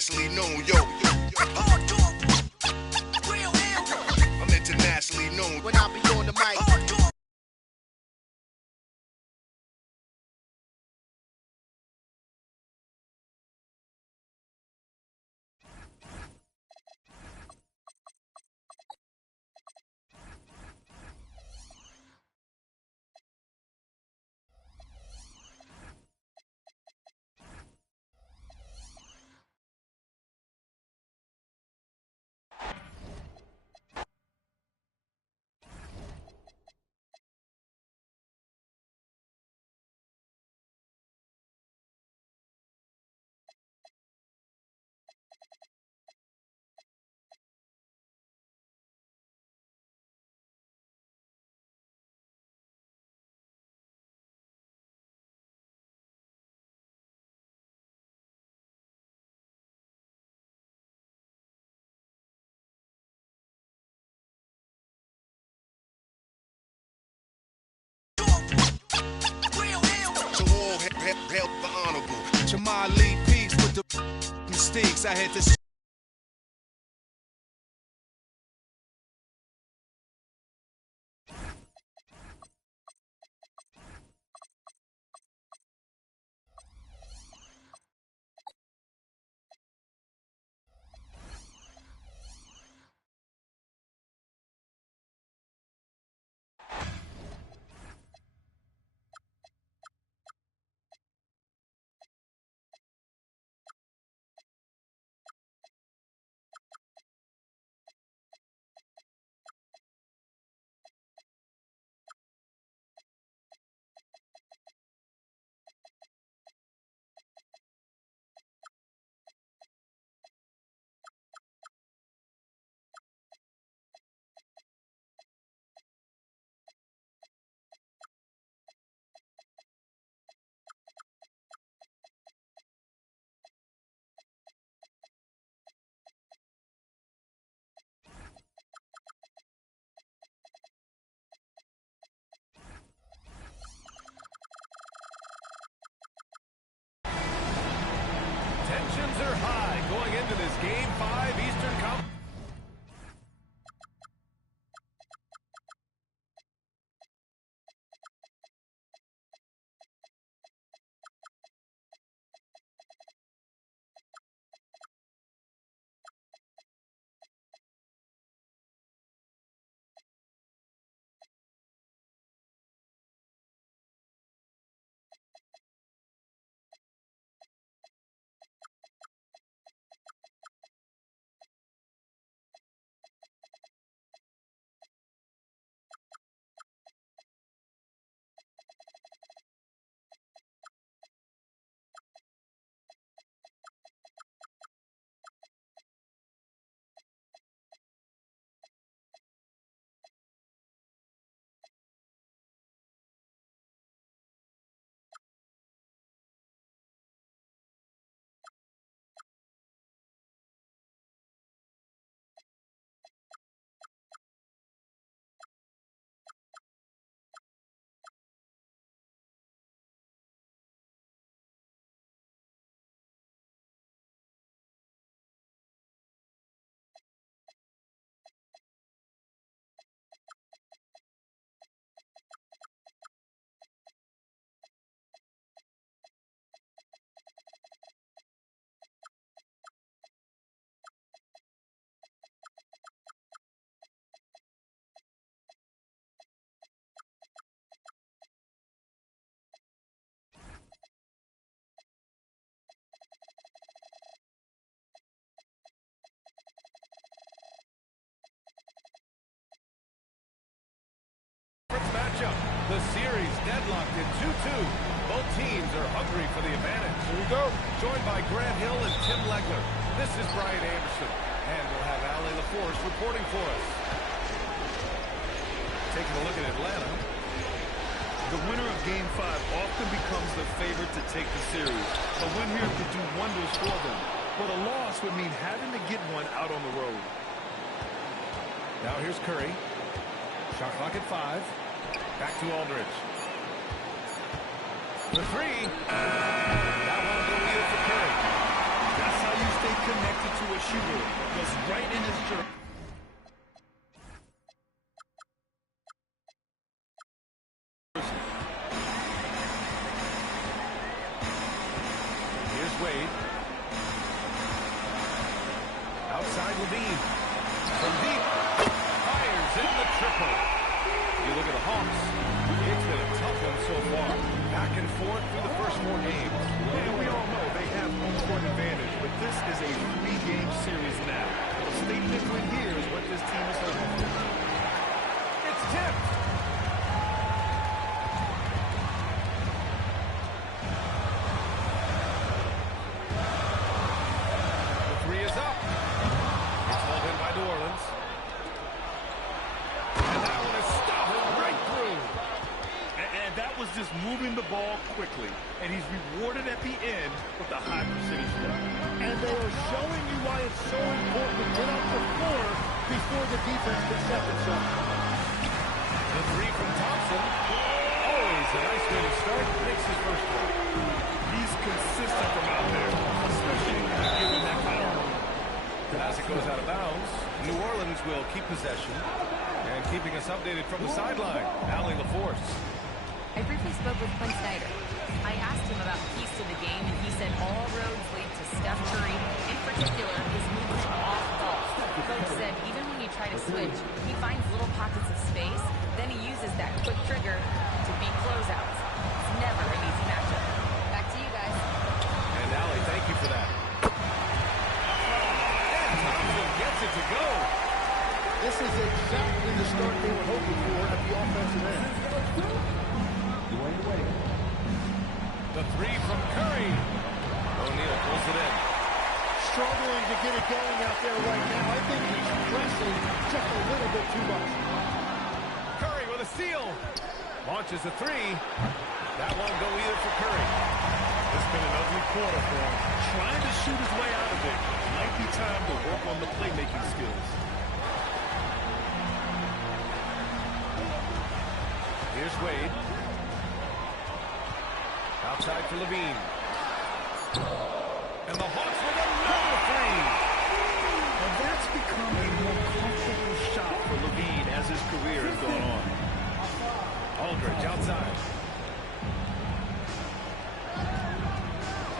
internationally known, yo. I'm internationally known when I be on the mic. Help the honorable. To my lead piece with the mistakes I had to. Tensions are high going into this Game 5 Eastern Conference. Matchup. The series deadlocked at 2-2. Both teams are hungry for the advantage. Here we go. Joined by Grant Hill and Tim Legler. This is Brian Anderson. And we'll have Allie LaForce reporting for us. Taking a look at Atlanta. The winner of Game 5 often becomes the favorite to take the series. A win here could do wonders for them. But a loss would mean having to get one out on the road. Now here's Curry. Shot clock at 5. Back to Aldridge. The three. That won't go either for Curry. That's how you stay Wade. Outside Levine. From deep. Fires in the triple. You look at the Hawks. It's been a tough one so far. Back and forth through the first 4 games. And we all know they have home court advantage, but this is a 3-game series now. A statement win here is what this team is hoping for. It's tipped. The 3 is up. It's hauled in by New Orleans. And that one is stopped right through. And that was just moving the ball quickly. And he's rewarded at the end with a high percentage shot. And they are showing you why it's so important to get off the floor before the defense can set themselves. The 3 from Thompson. Always a nice way to start. Makes his first one. He's consistent from out there, especially given that kind of run. As it goes out of bounds, New Orleans will keep possession. And keeping us updated from the sideline, Allie LaForce. I briefly spoke with Quinn Snyder. I asked him about the keys to the game, and he said all roads lead to Steph Curry, in particular, his movement off ball. Coach said even when you try to switch, he finds little pockets of space, then he uses that quick trigger to beat closeouts. It's never an easy matchup. Back to you guys. And Allie, thank you for that. And Thompson gets it to go. This is exactly the start they were hoping for at the offensive end. The 3 from Curry. O'Neal pulls it in. Struggling to get it going out there right now. I think he's pressing just a little bit too much. Curry with a steal. Launches a 3. That won't go either for Curry. It's been an ugly quarter for him. Trying to shoot his way out of it. Might be time to work on the playmaking skills. Here's Wade. Outside for Levine. And the Hawks with another 3. And that's become a more comfortable shot for Levine as his career has gone on. Aldridge outside.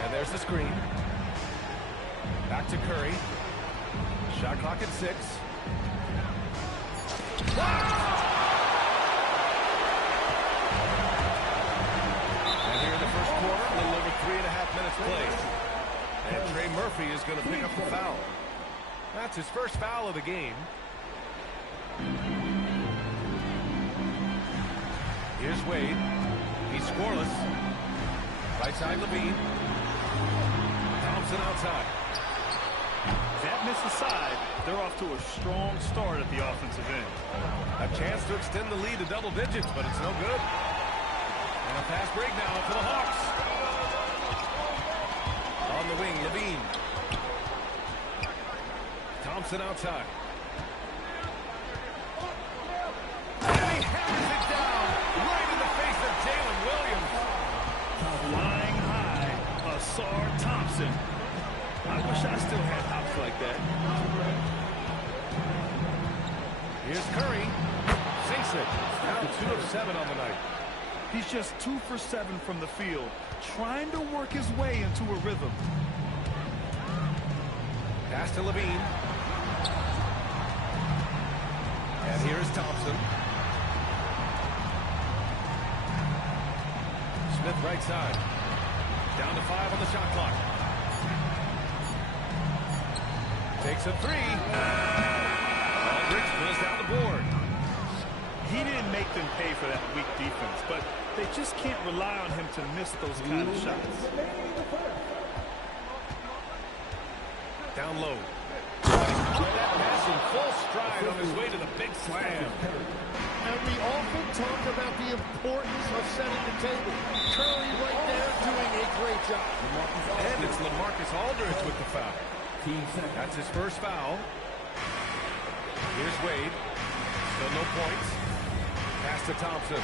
And there's the screen. Back to Curry. Shot clock at 6. And here in the first quarter, a little over 3.5 minutes played. And Trey Murphy is going to pick up the foul. That's his first foul of the game. Here's Wade. He's scoreless. Right side Levine. Thompson outside. That miss aside, they're off to a strong start at the offensive end. A chance to extend the lead to double digits, but it's no good. And a fast break now for the Hawks. On the wing, Levine. Thompson outside. And he hammers it down right in the face of Jalen Williams. Flying high, Asar Thompson. I wish I still had hops like that. Here's Curry. Sinks it. Down 2 of 7 on the night. He's just 2 for 7 from the field, trying to work his way into a rhythm. Pass to Levine. And here is Thompson. Smith right side. Down to 5 on the shot clock. Takes a 3. Aldridge pulls down the board. He didn't make them pay for that weak defense, but they just can't rely on him to miss those kind of shots. Down low. Put that pass in full stride on his way to the big slam. And we often talk about the importance of setting the table. Curry right there doing a great job. And it's LaMarcus Aldridge with the foul. That's his first foul. Here's Wade. Still no points. Pass to Thompson.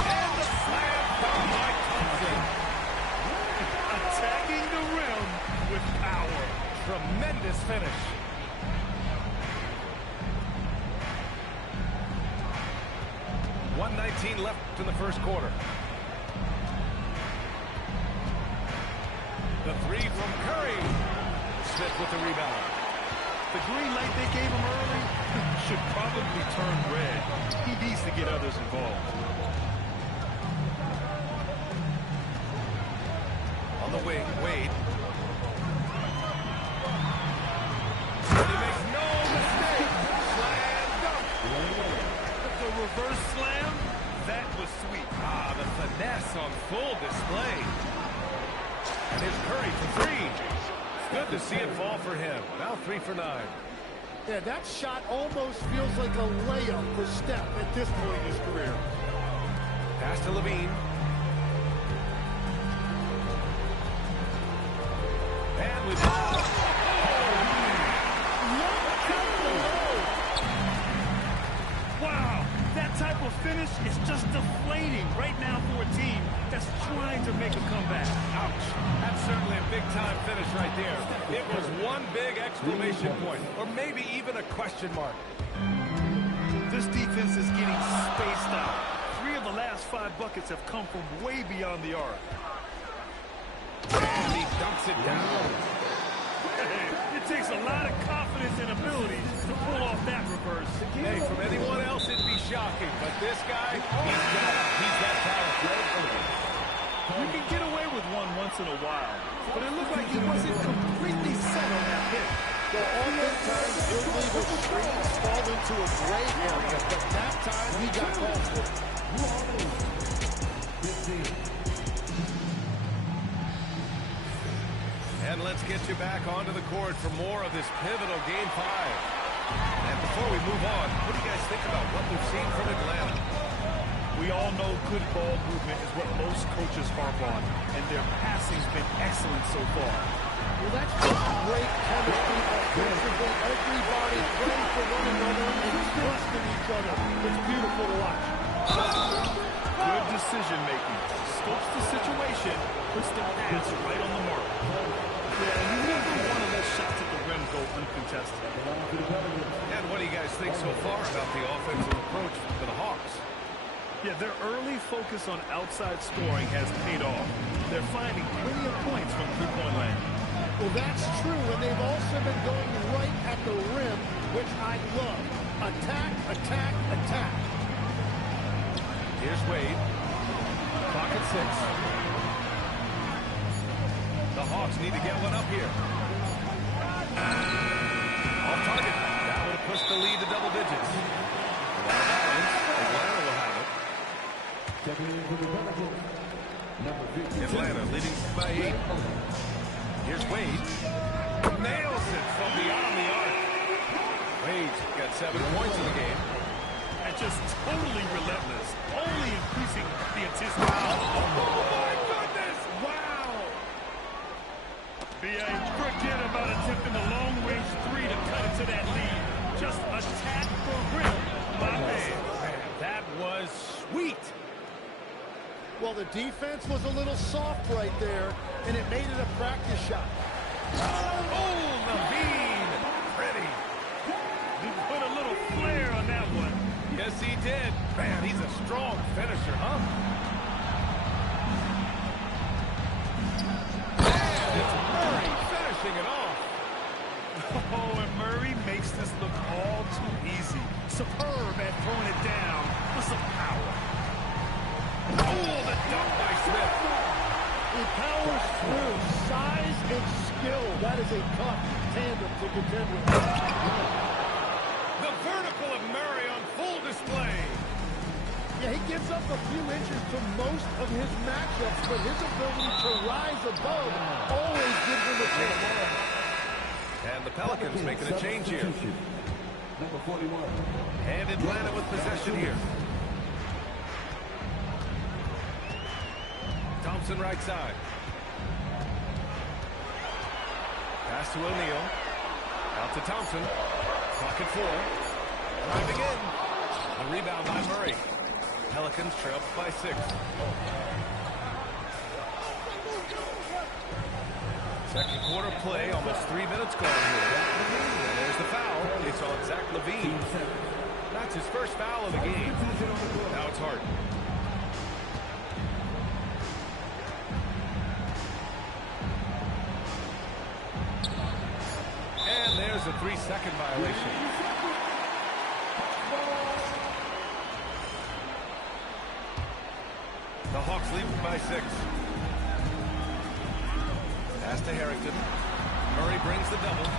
And the slam dunk by Thompson. Attacking the rim with power. Tremendous finish. 2:18 left in the first quarter. The three from Curry. Smith with the rebound. The green light they gave him early should probably turn red. He needs to get others involved. On the wing, Wade. And he makes no mistake. Slam dunk. The reverse slam, that was sweet. Ah, the finesse on full display. And here's Curry for three. It's good to see it fall for him. Now 3 for 9. Yeah, that shot almost feels like a layup for Steph at this point in his career. Pass to Levine. And with Wow, that type of finish is just deflating right now for a team that's trying to make a comeback. ouch. That's certainly a big-time finish right there. It was one big exclamation point, or maybe even a question mark. This defense is getting spaced out. 3 of the last 5 buckets have come from way beyond the arc. And he dunks it down. It takes a lot of confidence and ability to pull off that reverse. Hey, from anyone else, it'd be shocking, but this guy, he's got it. He's that talented. You can get away with one once in a while, but it looked like he wasn't completely set on that hit. Well, oftentimes illegal screens fall into a gray area, but that time he got called for it. And let's get you back onto the court for more of this pivotal Game 5. And before we move on, what do you guys think about what we've seen from Atlanta? We all know good ball movement is what most coaches harp on, and their passing's been excellent so far. Well, that's just great chemistry offensively. Everybody playing for one another and trusting each other. It's beautiful to watch. Good decision-making. Scopes the situation, puts the pass right on the mark. Yeah, you never want to let shots at the rim go uncontested. And what do you guys think so far about the offensive approach for the Hawks? Yeah, their early focus on outside scoring has paid off. They're finding plenty of points from three-point land. Well, that's true, and they've also been going right at the rim, which I love. Attack, attack, attack. Here's Wade. Clock at 6. The Hawks need to get one up here. Off target. That would have pushed the lead to double digits. Without balance, Atlanta will have it. Atlanta leading by 8. Here's Wade. Nails it from beyond the arc. Wade's got 7 points in the game. And just totally relentless, only increasing the anticipation. Oh, my goodness! Wow! B.A., forget about attempting the long-range 3 to cut into that lead. Just attack the rim, my man. That was sweet. Well, the defense was a little soft right there, and it made it a practice shot. Oh, Levine. Pretty. He put a little flair on that one. Yes, he did. Man, he's a strong finisher, huh? And it's Murray finishing it off. Oh, and Murray makes this look all too easy. Superb at throwing it down with some power. Oh, the dunk by Smith. He powers through size and skill. That is a tough tandem to contend with. The vertical of Murray on full display. Yeah, he gives up a few inches to most of his matchups, but his ability to rise above always gives him a chance. And the Pelicans making a change here. And Atlanta with possession here. Thompson right side. Pass to O'Neal. Out to Thompson. Clock at 4. Driving in. A rebound by Murray. Pelicans trail by 6. Second quarter play, almost 3 minutes gone here. And there's the foul. It's on Zach Levine. That's his first foul of the game. Now it's Hart. And there's a 3-second violation. The Hawks lead by 6. Pass to Harrington. Murray brings the double.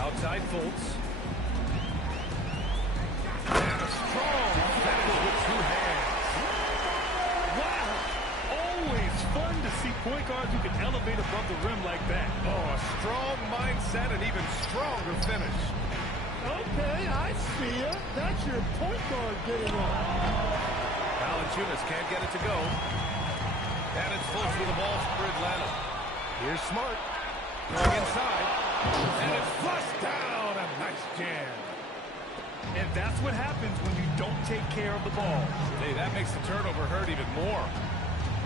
Outside Fultz. And a strong finish with 2 hands. Wow! Always fun to see point guards who can elevate above the rim like that. Oh, a strong mindset and even stronger finish. Okay, I see ya. That's your point guard getting up. Valanciunas can't get it to go. And it's Fultz with the ball for Atlanta. Here's Smart. Going inside. And it's flushed down. A nice jam. And that's what happens when you don't take care of the ball. Hey, that makes the turnover hurt even more.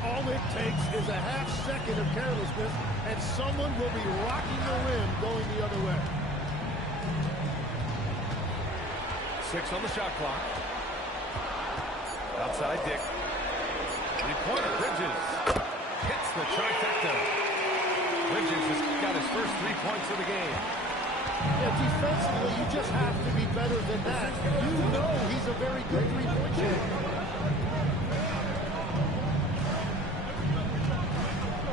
All it takes is a half second of carelessness, and someone will be rocking the rim going the other way. 6 on the shot clock. Outside Dick. Three-pointer, Bridges. Hits the trifecta. Bridges has got his first 3 points of the game. Yeah, defensively, you just have to be better than that. You know he's a very good three-point shooter.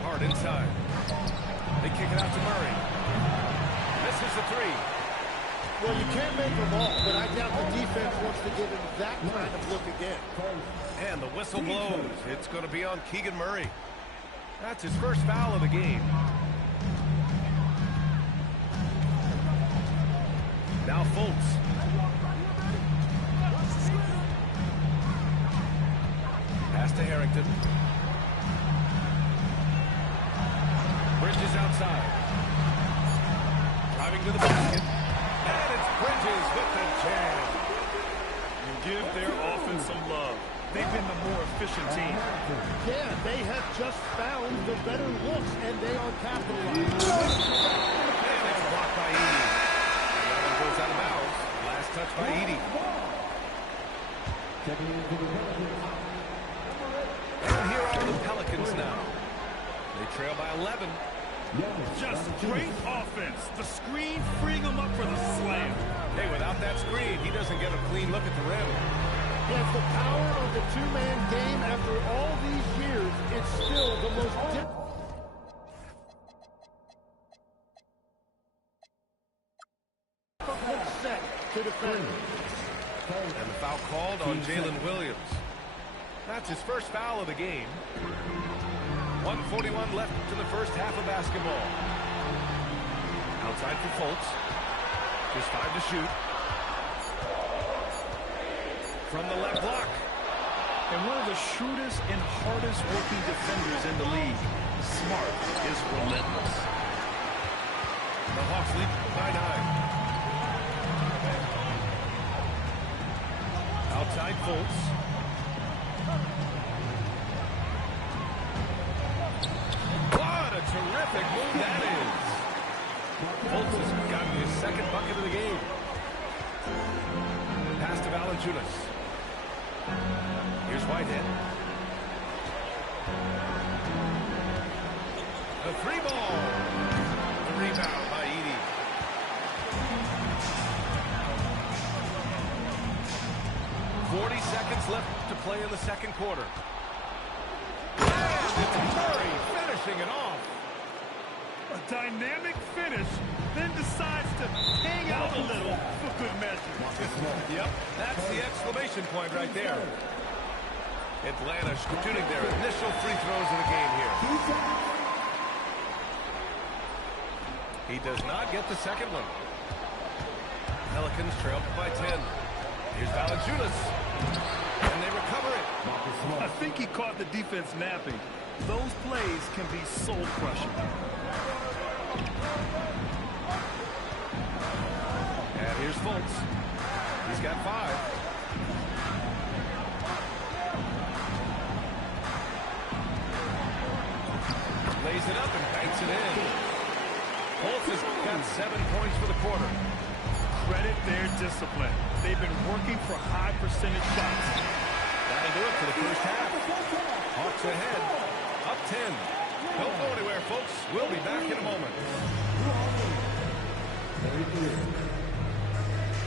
Hard inside. They kick it out to Murray. Misses the 3. Well, you can't make them all, but I doubt the defense wants to give him that kind of look again. And the whistle blows. It's going to be on Keegan Murray. That's his first foul of the game. Now Fultz. Pass to Harrington. Bridges outside. Driving to the basket. And it's Bridges with the jam. You give their offense some love. They've been the more efficient team. Yeah, they have just found the better looks, and they are capitalizing. And it's blocked by Edey. That one goes out of bounds. Last touch by Edey. And here are the Pelicans now. They trail by 11. Just great offense. The screen freeing him up for the slam. Hey, without that screen, he doesn't get a clean look at the rim. Yes, the power of the two-man game after all these years, it's still the most difficult set to defend. And the foul called on Jalen Williams. That's his first foul of the game. 1:41 left in the first half of basketball. Outside for Fultz. Just 5 to shoot. From the left block. And one of the shrewdest and hardest working defenders in the league. Smart is relentless. The Hawks lead by 9. Outside Fultz. What a terrific move that is. Fultz has gotten his second bucket of the game. Pass to Valanciunas. Here's Whitehead. The 3-ball. The rebound by Edey. Seconds left to play in the second quarter. And it's Murray finishing it off. A dynamic finish, then decides to hang out a little for good measure. Yep, that's the exclamation point right there. Atlanta shooting their initial free throws of the game here. He does not get the second one. Pelicans trail by 10. Here's Valanciunas. And they recover it. I think he caught the defense napping. Those plays can be soul-crushing. And here's Fultz. He's got 5. Lays it up and banks it in. Fultz has got 7 points for the quarter. Credit their discipline. They've been working for high percentage shots. That'll do it for the first half. Hawks ahead, up 10. Don't go anywhere, folks. We'll be back in a moment.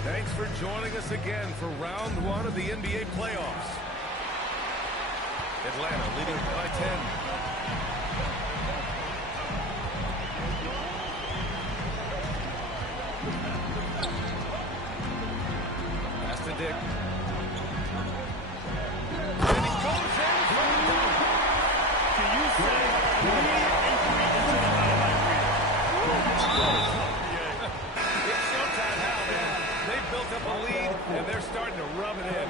Thanks for joining us again for round 1 of the NBA playoffs. Atlanta leading by 10. Pass to Dick. And he goes in from the dunk. Can you say immediate entry into the highlight reel? It's showtime now, man. They've built up a lead, and they're starting to rub it in.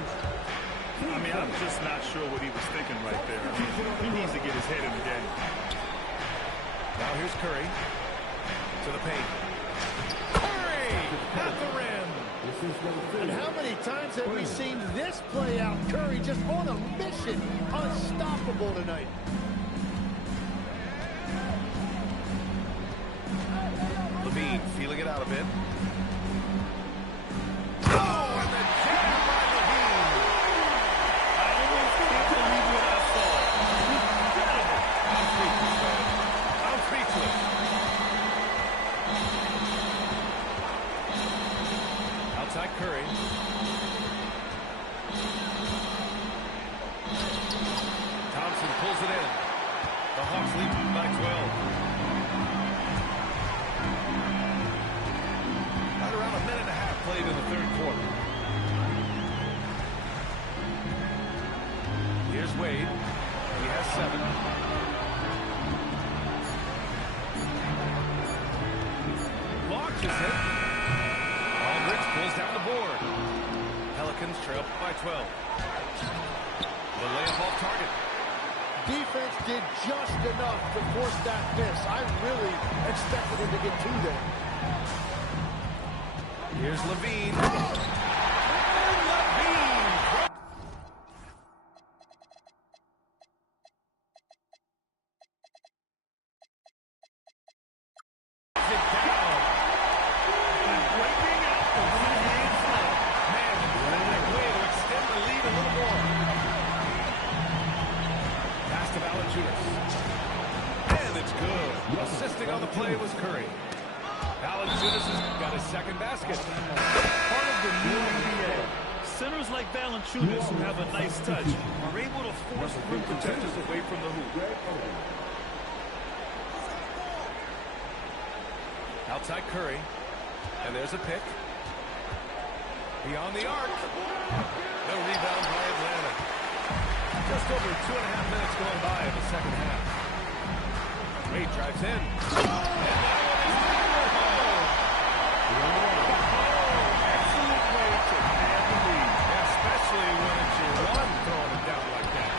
I mean, I'm just not sure what he was thinking right there. I mean, he needs to get his head in the game. Now here's Curry to the paint. Curry at the rim. And how many times have we seen this play out? Curry just on a mission. Unstoppable tonight. Levine feeling it out a bit. Oh, and the jam by Levine. I almost can't believe what I saw. I'm speechless, man. I'm speechless. Outside Curry. Thompson pulls it in. The Hawks lead by 12. Right around a minute and a half played in the third quarter. Here's Wade. He has 7. Launches it. Aldridge pulls down the board. Pelicans trail by 12. The layup off target. Defense did just enough to force that miss. I really expected him to get 2 there. Here's Levine. And Levine drops it down. Breaking out the one-hand slam. Man, emphatic way to extend the lead a little more. Pass to Valanciunas. And it's good. Assisting on the play was Curry. Valanciunas has got his second basket. Part of the new NBA. Centers like Valanciunas, who have a nice touch, are able to force rim protectors away from the hoop. Outside Curry. And there's a pick. Beyond the arc. No rebound by Atlanta. Just over 2.5 minutes going by in the second half. Wade drives in. And that Excellent way to pad the lead. especially when it's your one throwing it down like that.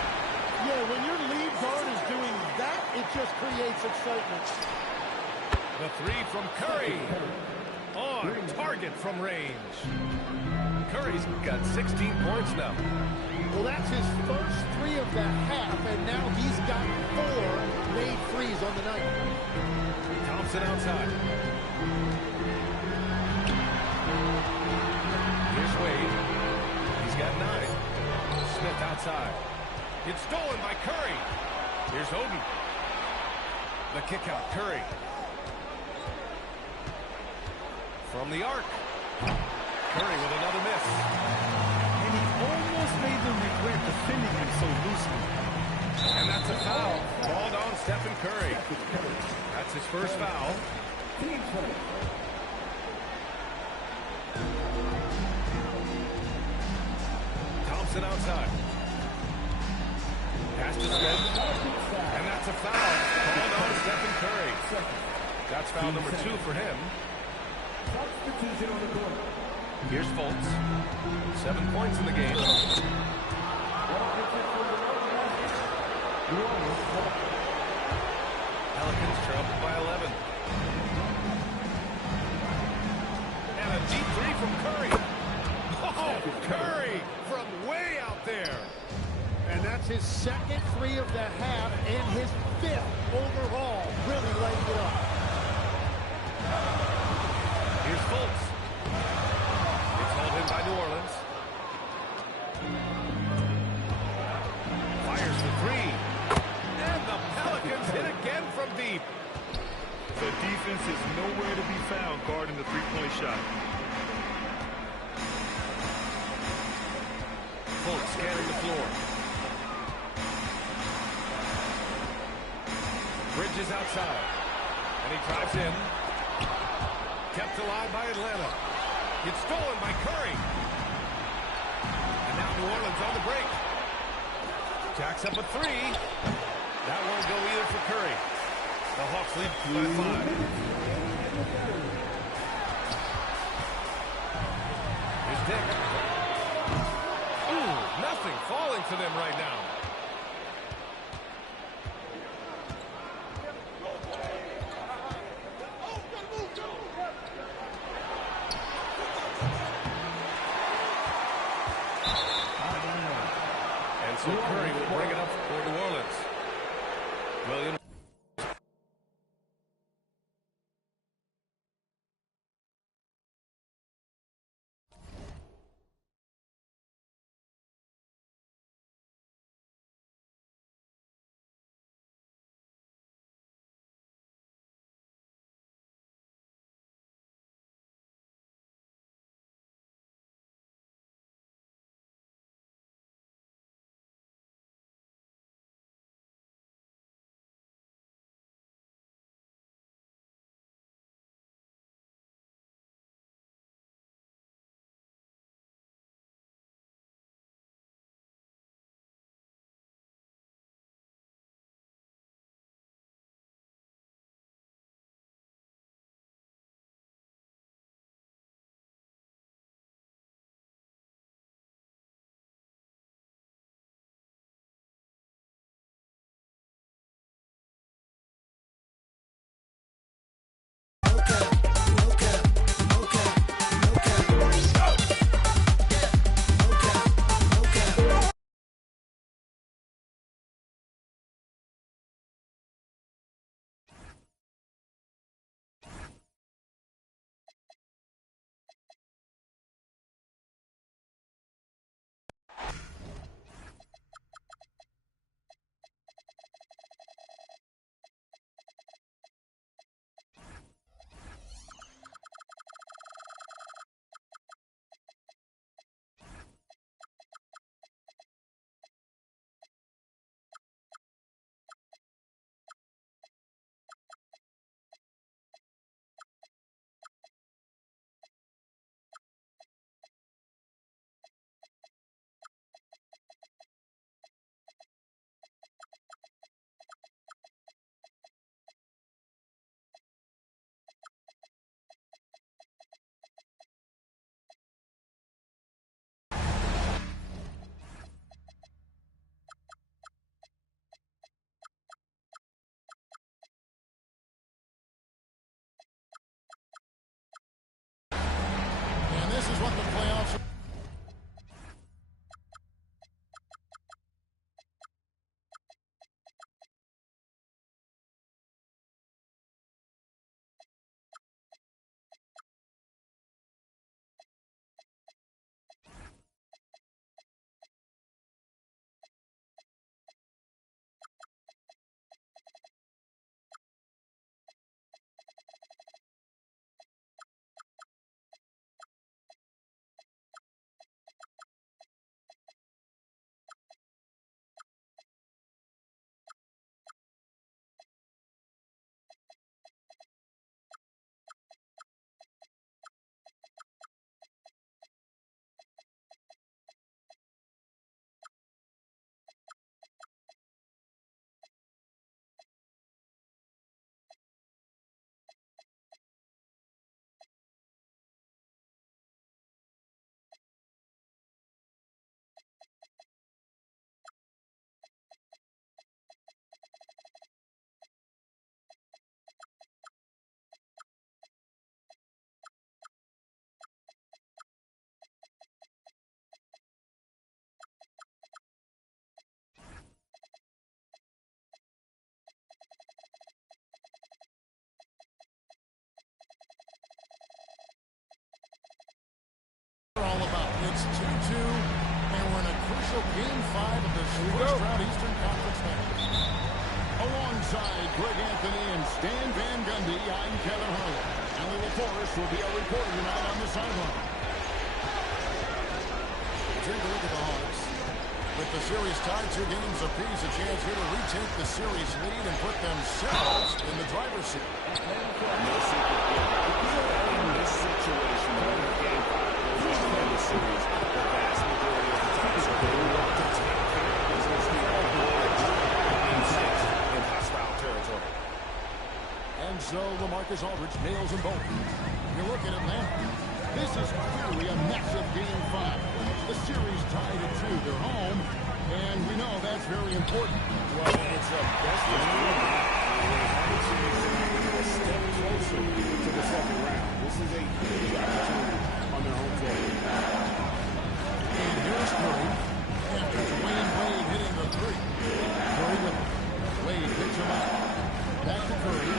Yeah, when your lead guard is doing that, it just creates excitement. The 3 from Curry. On target from range. Curry's got 16 points now. Well, that's his first 3 of the half, and now he's got 4 made threes on the night. Thompson outside. Here's Wade. He's got 9. Smith outside. It's stolen by Curry. Here's Oden. The kick out, Curry. From the arc. Curry with another miss. And he almost made them regret defending him so loosely. And that's a foul. Called on Stephen Curry. That's his first foul. Thompson outside. Pass to Smith. And that's a foul. Called on Stephen Curry. That's foul number 2 for him. Here's Fultz. 7 points in the game. Pelicans trail by 11. And a deep 3 from Curry. Oh, Curry from way out there. And that's his second 3 of the half and his 5th overall. Really lighting it up. Here's Fultz. It's hauled in by New Orleans. Fires for three. And the Pelicans hit again from deep. The defense is nowhere to be found guarding the three-point shot. Fultz scanning the floor. Bridges outside. And he drives in. Kept alive by Atlanta. It's stolen by Curry. And now New Orleans on the break. Jacks up a three. That won't go either for Curry. The Hawks lead by 5. Here's Dick. Ooh, nothing falling for them right now. And so Curry will bring it up for New Orleans. Williams. So game 5 of this first round Eastern Conference match. Alongside Greg Anthony and Stan Van Gundy, I'm Kevin Harlan. Allie LaForest will be our reporter tonight on the sideline. Take a look at the Hawks. With the series tied 2 games apiece, a chance here to retake the series lead and put themselves in the driver's seat. No secret here. In this situation, when the game goes on in the series, the vast majority of the time, so they want to take care of business here in safe in hostile territory. And so LaMarcus Aldridge nails them both. You look at Atlanta. This is clearly a massive game 5. The series tied at 2. They're home, and we know that's very important. Well, it's a best of 3. A step closer to the second round. This is a huge opportunity on their home court. And here's Curry after Dwayne Wade hitting the 3. Curry with it. Wade picks him up. Back to Curry.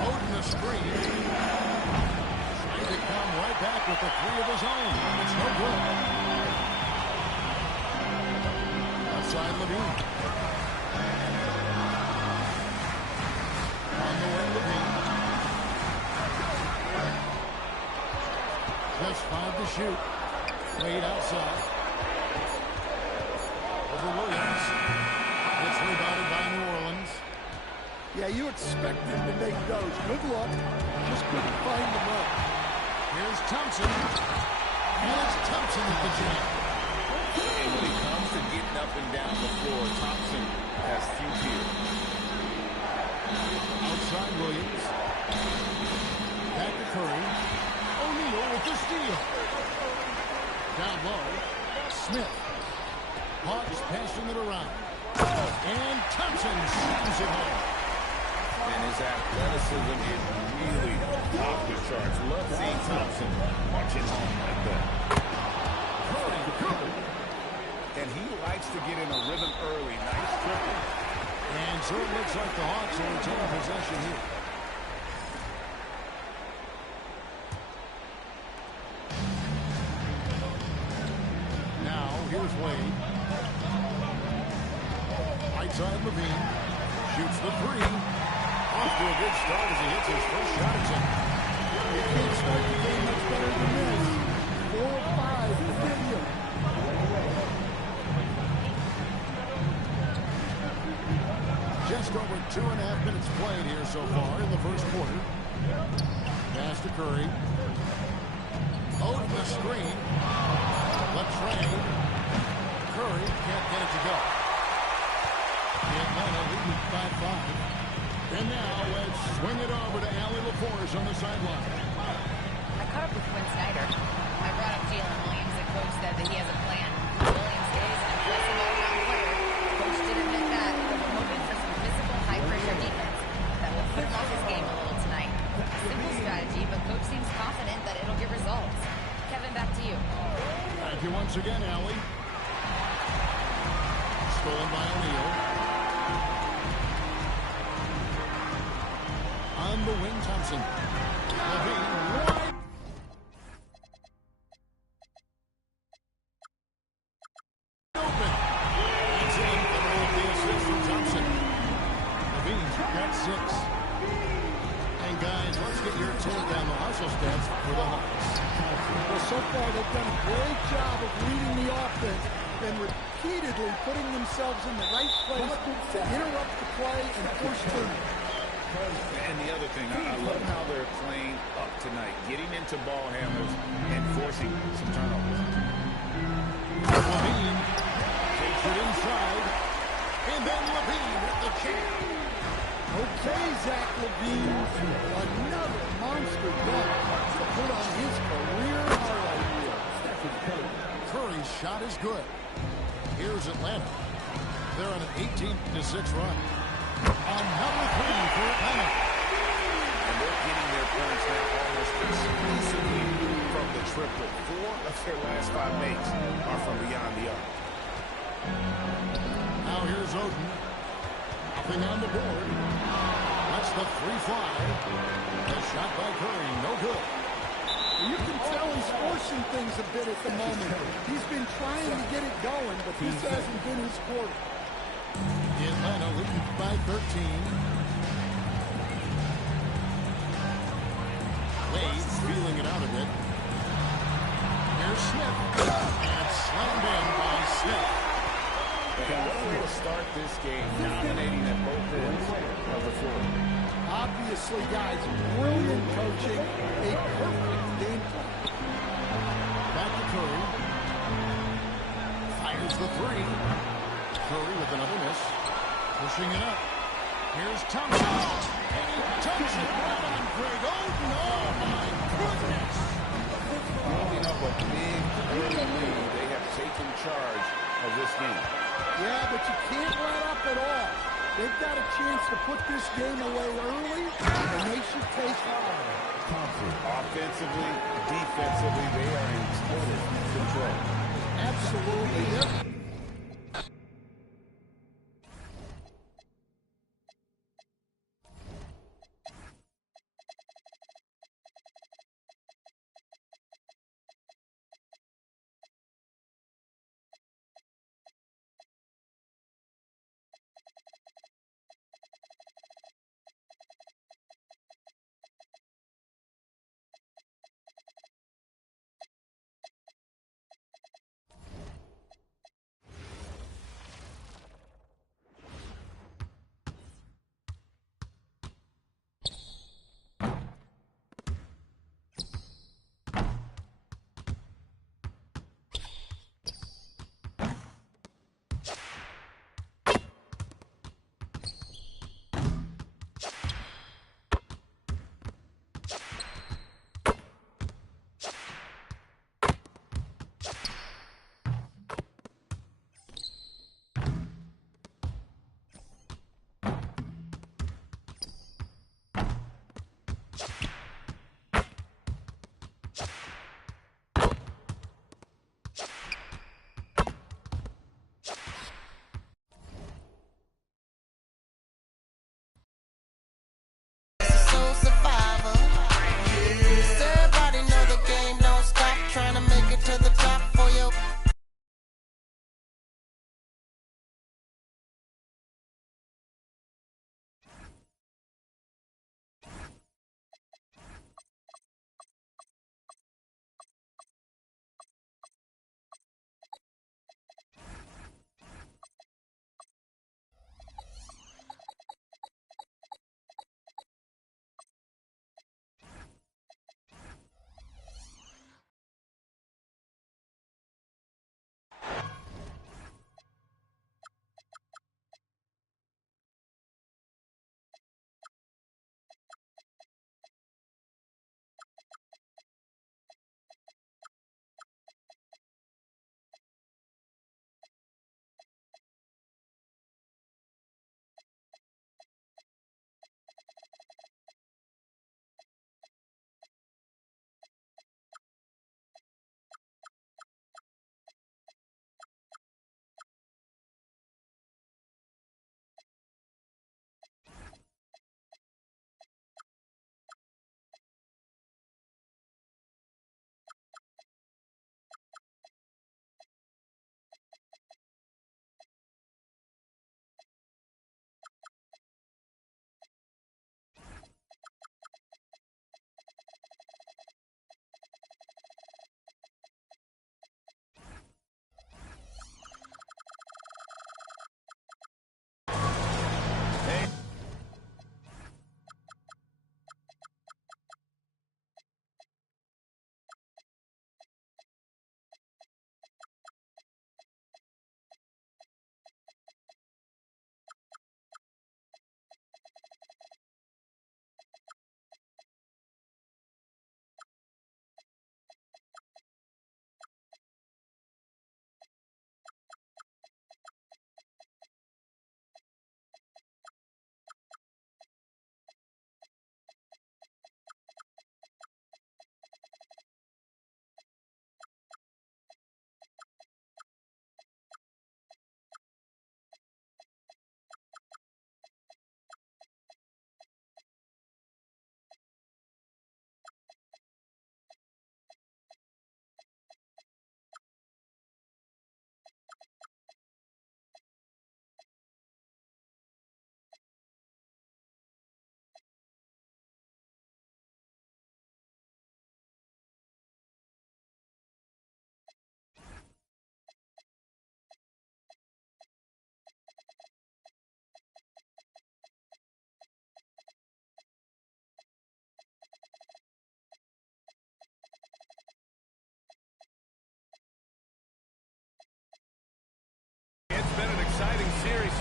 Oden the screen. Trying to come right back with the 3 of his own. It's no good. Outside Levine. On the way, Levine. Just 5 to shoot. Wade outside. Over Williams. It's rebounded by New Orleans. Yeah, you expect him to make those. Good luck. Just couldn't find them up. Here's Thompson. And it's Thompson at the jam. And when it comes to getting up and down the floor, Thompson has few peers. Outside Williams. Back to Curry. O'Neal with the steal. Down low. Smith. Hawks passing it around. And Thompson shoots it home. And his athleticism is really off the charts. Love seeing Thompson punching home like that. Curry, Curry. And he likes to get in a rhythm early. Nice triple. And so it looks like the Hawks will retain possession here. Now, here's Wade. Right side Levine. Shoots the 3. Off to a good start as he hits his first shot attempt. You can't start the game much better than this. 4 of 5 to get you. Just over 2.5 minutes played here so far in the first quarter. Pass to Curry. Oden the screen. Left trade. Curry can't get it to go. Atlanta leading 5-5. And now let's swing it over to Allie LaForest on the sideline. I caught up with Quinn Snyder. I brought up Jalen Williams. The coach said that he has a plan. Williams is an impressive all-around player. Coach did admit that. We're hoping for some physical, high-pressure defense that will put him off his game a little tonight. Simple strategy, but coach seems confident that it'll get results. Kevin, back to you. Thank you once again, Allie. Stolen by O'Neal. On the wing, Thompson. Levine wide. Open. That's in. Coming with the assist from Thompson. Levine's got 6. And guys, let's get your take on the hustle stats for the Hawks. Well, so far they've done a great job of reading the offense and repeatedly putting themselves in the right place to interrupt the play and force turnovers. And the other thing, I love how they're playing up tonight, getting into ball handlers and forcing some turnovers. Levine takes it inside. And then Levine with the jam. Okay, Zach Levine, another monster dunk to put on his career highlight reel. Curry's shot is good. Here's Atlanta. They're on an 18-6 run. Another 3 for Atlanta. And they're getting their points now almost exclusively from the triple. 4 of their last 5 makes are from beyond the arc. Now here's Oden. Nothing on the board. That's the 3 fly. A shot by Curry, no good. You can tell he's forcing things a bit at the moment. He's been trying to get it going, but this hasn't been his quarter. Atlanta leading by 13. Wade feeling it out a bit. Here's Smith. And slammed in by Smith. And what a way to start this game, dominating at both ends of the floor. Obviously, guys, brilliant coaching, a perfect game plan. Back to Curry. Fires the three. Curry with another miss. Pushing it up. Here's Thompson. And he touches it right on Greg Oden. Oh, my goodness. Building up a big early lead. They have taken charge of this game. Yeah, but you can't let up at all. They've got a chance to put this game away early, and they should take it. Offensively, defensively, they are in total control. Absolutely. They're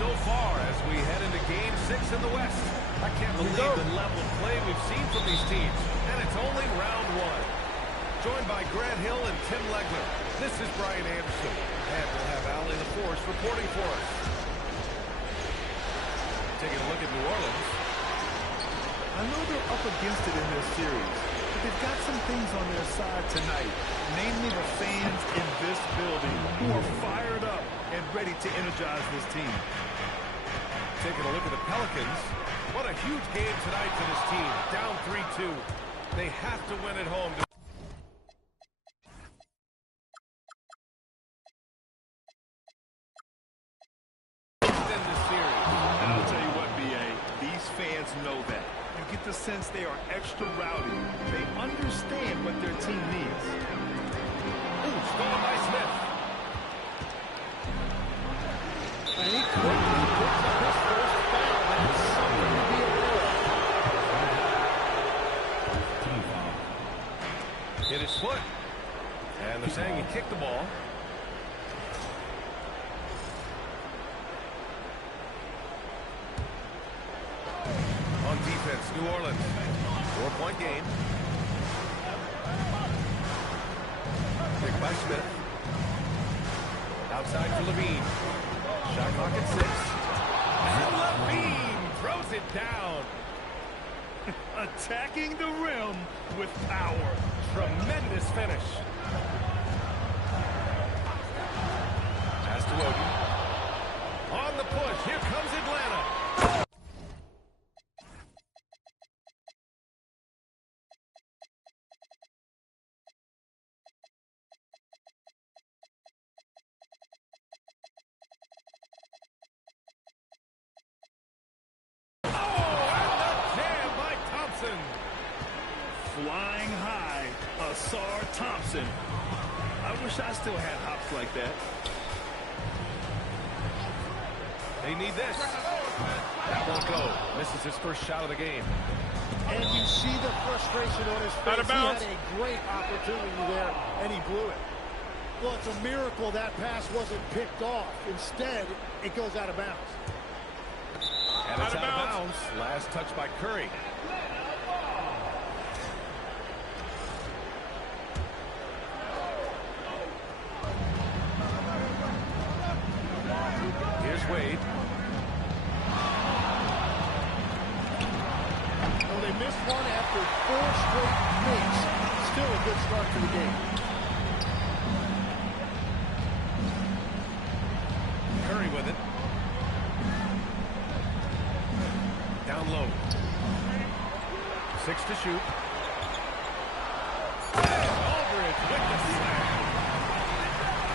so far as we head into Game 6 in the West. I can't believe the level of play we've seen from these teams. And it's only round one. Joined by Grant Hill and Tim Legler, this is Brian Anderson. And we'll have Allie LaForce reporting for us. Taking a look at New Orleans. I know they're up against it in this series, but they've got some things on their side tonight, namely the fans in this building who are fired up and ready to energize this team. Taking a look at the Pelicans. What a huge game tonight for this team. Down 3-2. They have to win at home to extend this series. And I'll tell you what, B.A., these fans know that. You get the sense they are extra rowdy. They understand what their team needs. Ooh, stolen by Smith. And he quickly picks up his first foul. That's something to be aware of. Hit his foot. And they're saying he kicked the ball. On defense, New Orleans. 4-point game. Picked by Smith. Outside for Levine. Shot clock at 6. And Levine throws it down. Attacking the rim with power. Tremendous finish. Pass to Oden. On the push. Here comes Atlanta. Flying high, Asar Thompson. I wish I still had hops like that. They need this. That won't go. Misses his first shot of the game. And you see the frustration on his face. He had a great opportunity there, and he blew it. Well, it's a miracle that pass wasn't picked off. Instead, it goes out of bounds. And it's out of bounds. Last touch by Curry. Here's Wade. Well, they missed one after 4 straight makes. Still a good start to the game. Curry with it. Down low. 6 to shoot. Aldridge with the slam.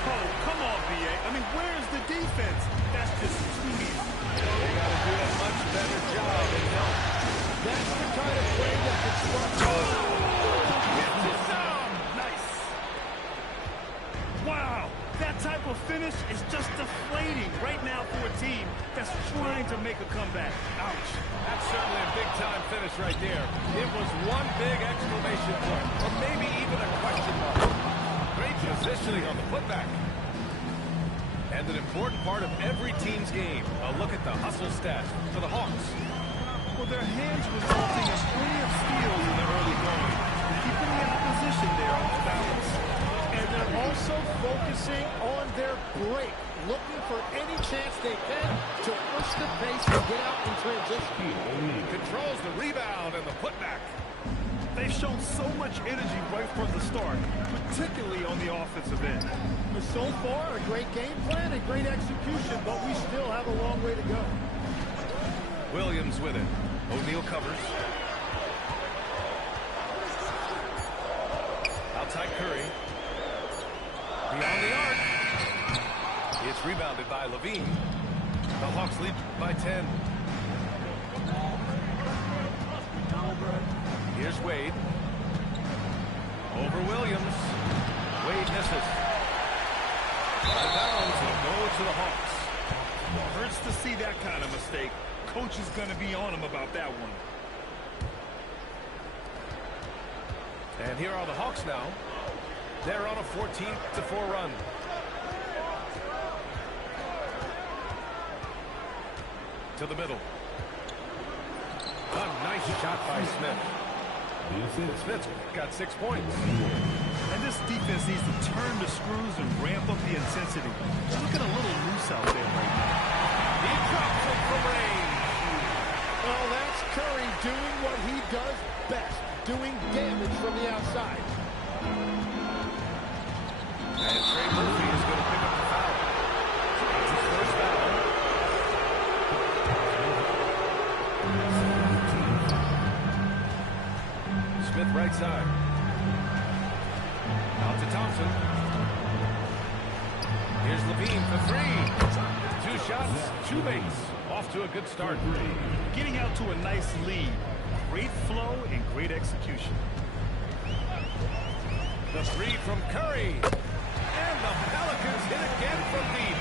Oh, come on, B.A. I mean, where's the defense? That's just too easy. They got to do a much better job in help. That's the kind of play that can start. Nice. Wow, that type of finish is just deflating right now for a team that's trying to make a comeback. Ouch. That's certainly a big-time finish right there. It was one big exclamation point, or maybe even a question mark. Great positioning on the putback. And an important part of every team's game. A look at the hustle stat for the Hawks. Well, their hands resulting in plenty of steals in the early going, keeping the opposition there off balance. And they're also focusing on their break, looking for any chance they can to push the pace and get out in transition. Controls the rebound and the putback. They've shown so much energy right from the start, particularly on the offensive end. But so far, a great game plan and great execution, but we still have a long way to go. Williams with it. O'Neal covers. Outside Curry. Beyond the arc. It's rebounded by Levine. The Hawks lead by 10. Here's Wade. Over Williams. Wade misses. Out of bounds, and go to the Hawks. Hurts to see that kind of mistake. Coach is going to be on him about that one. And here are the Hawks now. They're on a 14-4 run. to the middle. A nice shot by Smith. Smith's got 6 points. And this defense needs to turn the screws and ramp up the intensity. They're looking a little loose out there right now. He drops it from range. Well, that's Curry doing what he does best, doing damage from the outside. And Trey Murphy is going to pick up the foul. That's his first foul. Smith right side. Out to Thompson. Here's Levine for 3. 2 shots, 2 makes. Off to a good start. Getting out to a nice lead. Great flow and great execution. The 3 from Curry. And the Pelicans hit again from deep.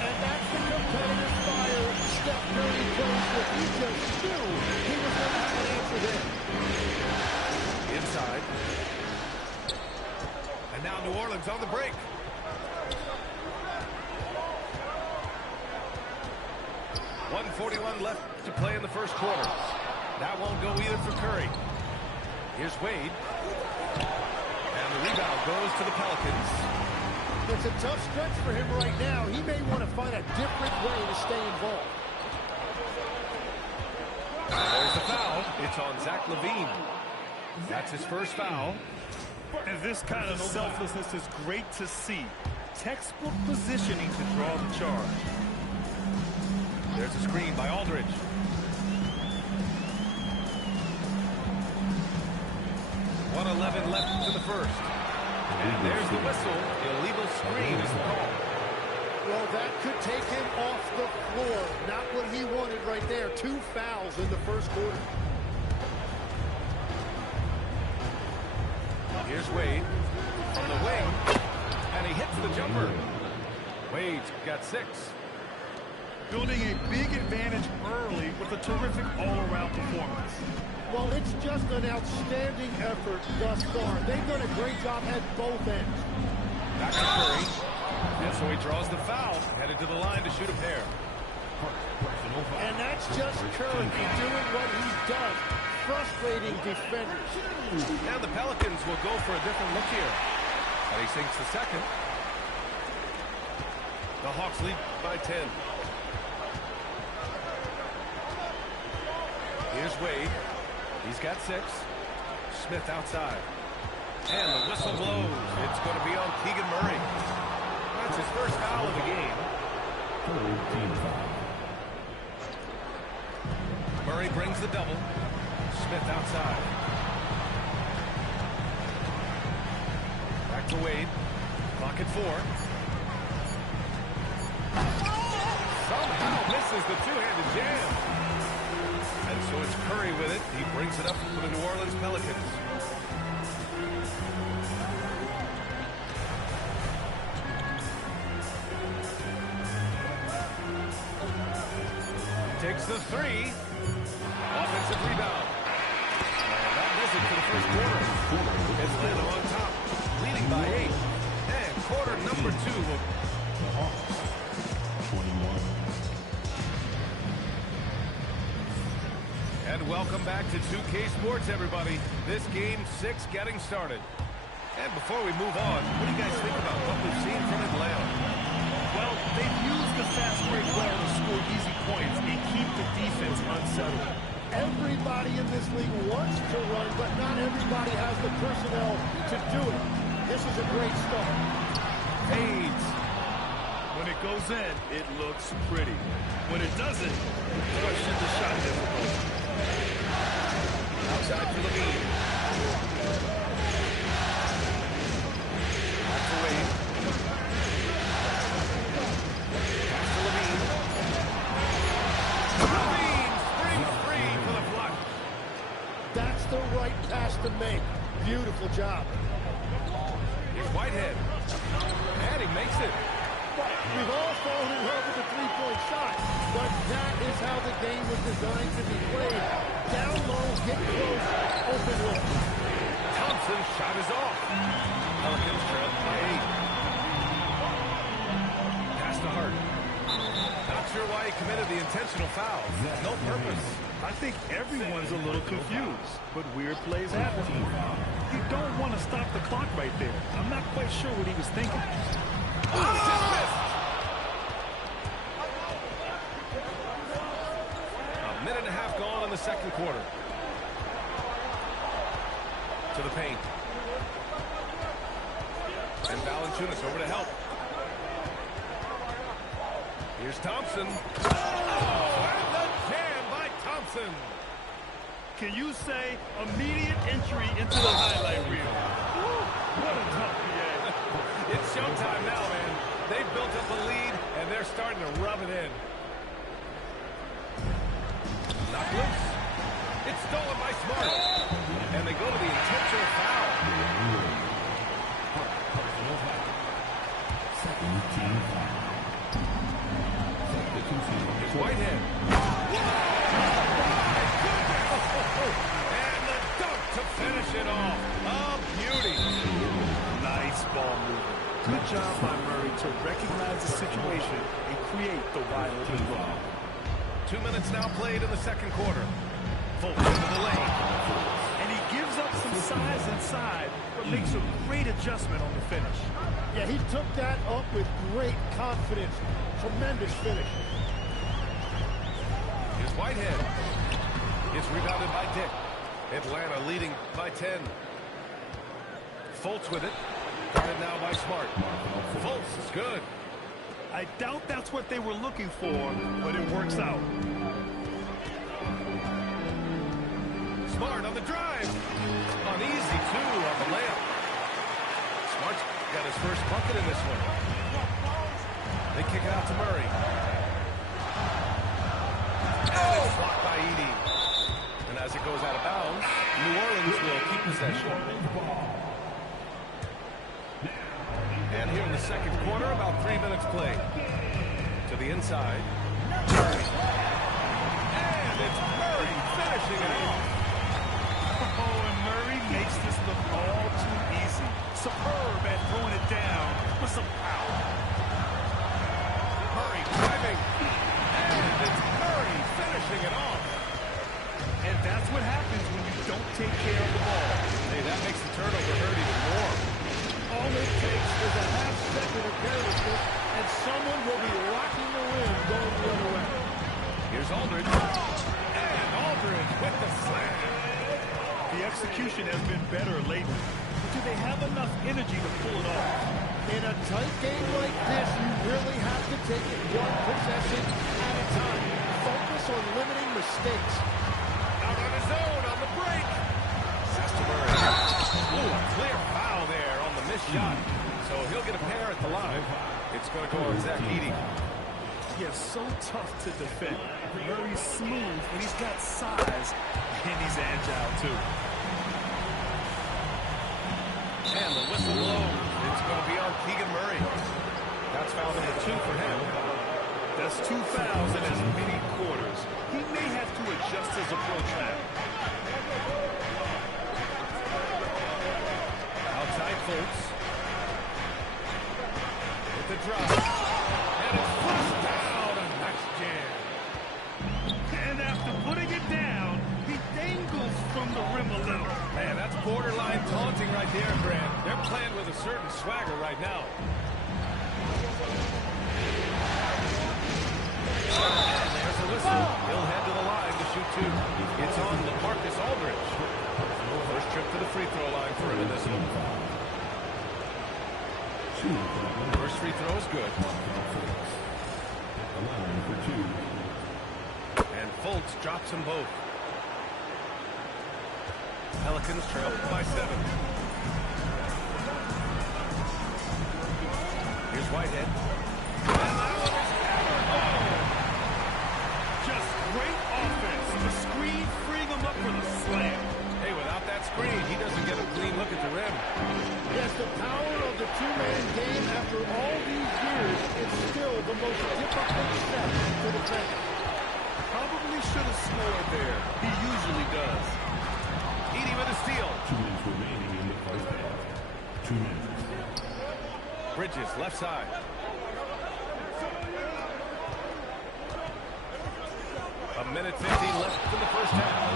And that's the competitive fire Steph Curry plays with. He just knew he was going to have an answer there. Inside. And now New Orleans on the break. .141 left to play in the first quarter. That won't go either for Curry. Here's Wade. And the rebound goes to the Pelicans. It's a tough stretch for him right now. He may want to find a different way to stay involved. There's the foul. It's on Zach LaVine. That's his first foul. And this kind of selflessness is great to see. Textbook positioning to draw the charge. There's a screen by Aldridge. .111 left to the first. And there's the whistle. Illegal screen is the call. Well, that could take him off the floor. Not what he wanted right there. 2 fouls in the first quarter. Here's Wade from the wing. And he hits the jumper. Wade's got 6. Building a big advantage early with a terrific all-around performance. Well, it's just an outstanding effort thus far. They've done a great job at both ends. Back to Curry. And so he draws the foul. Headed to the line to shoot a pair. And that's just Curry doing what he does. Frustrating defenders. And the Pelicans will go for a different look here. And he sinks the second. The Hawks lead by 10. Here's Wade. He's got 6. Smith outside. And the whistle blows. It's going to be on Keegan Murray. That's his first foul of the game. Murray brings the double. Smith outside. Back to Wade. Clock at 4. Somehow misses the two-handed jam. And so it's Curry with it. He brings it up for the New Orleans Pelicans. Takes the 3. Offensive rebound. And that does it for the first quarter. Atlanta on top, leading by 8. And quarter number 2 will... And welcome back to 2K Sports, everybody. This game 6 getting started. And before we move on, what do you guys think about what we've seen from Atlanta? Well, they've used the fast break well to score easy points and keep the defense unsettled. Everybody in this league wants to run, but not everybody has the personnel to do it. This is a great start. Fades. When it goes in, it looks pretty. When it doesn't, question the shot difficulty. Outside for Levine. Back to Wade. Pass to Levine. Levine springs free for the block. That's the right pass to make. Beautiful job. Here's Whitehead. And he makes it. We've all fallen in love with the three-point shot, but that is how the game was designed to be played. Down low, get close, open look. Thompson's shot is off. Pelicans trail by 8. Pass to Hart. Not sure why he committed the intentional foul. No purpose. I think everyone's a little confused, but weird plays happen. You don't want to stop the clock right there. I'm not quite sure what he was thinking. Dismissed. A minute and a half gone in the second quarter. To the paint. And Valanciunas over to help. Here's Thompson. Oh, and the jam by Thompson. Can you say immediate entry into the highlight reel? Woo, what a tough PA. It's showtime now, man. They've built up a lead, and they're starting to rub it in. Not loose. It's stolen by Smart. And they go to the intentional foul. Here's Whitehead. And the dunk to finish it off. A beauty. Nice ball movement. Good job by Murray to recognize the situation and create the wide open ball. 2 minutes now played in the second quarter. Fultz into the lane. And he gives up some size inside, but makes a great adjustment on the finish. Yeah, he took that up with great confidence. Tremendous finish. Here's Whitehead. It's rebounded by Dick. Atlanta leading by 10. Fultz with it. Guarded now by Smart. Fultz is good. I doubt that's what they were looking for, but it works out. Smart on the drive. On easy two on the layup. Smart's got his first bucket in this one. They kick it out to Murray. And it's blocked by Edey. And as it goes out of bounds, New Orleans will keep possession. And here in the second quarter, about 3 minutes played. To the inside. Murray. And it's Murray finishing it off. Oh, and Murray makes this look all too easy. Superb at throwing it down with some power. Murray driving. And it's Murray finishing it off. And that's what happens when you don't take care of the ball. Hey, that makes the turnover hurt even more. All it takes is a half second of carelessness, and someone will be rocking the rim going the other way. Here's Aldridge. And Aldridge with the slam. The execution has been better lately. But do they have enough energy to pull it off? In a tight game like this, you really have to take it one possession at a time. Focus on limiting mistakes. Out on his own on the break. Pass to Murray. Ooh, a clear foul there on the missed shot. So he'll get a pair at the line. It's going to go on Zach Edey. Yes, so tough to defend. Murray's smooth, and he's got size, and he's agile, too. And the whistle blows. It's going to be on Keegan Murray. That's foul number 2 for him. That's 2 fouls in as many quarters. He may have to adjust his approach now. Outside Fultz. With the drop. And it's flushed down. A nice jam. And after putting it down, he dangles from the rim a little. Man, that's borderline taunting right there, Grant. They're playing with a certain swagger right now. And there's a whistle. He'll head to the line to shoot 2. It's on LaMarcus Aldridge. First trip to the free throw line for him in this one. First free throw is good. And Fultz drops them both. Pelicans trail by 7. Here's Whitehead. And that one is hammered home. Just great offense. The screen freeing him up for the slam. Hey, without that screen, he doesn't get a clean look at the rim. Yes, the power of the two-man game after all these years is still the most difficult step to defend. Probably should have scored there. He usually does. Edey with a steal. 2 minutes remaining in the first half. 2 minutes. Bridges, left side. Minute 15 left in the first half.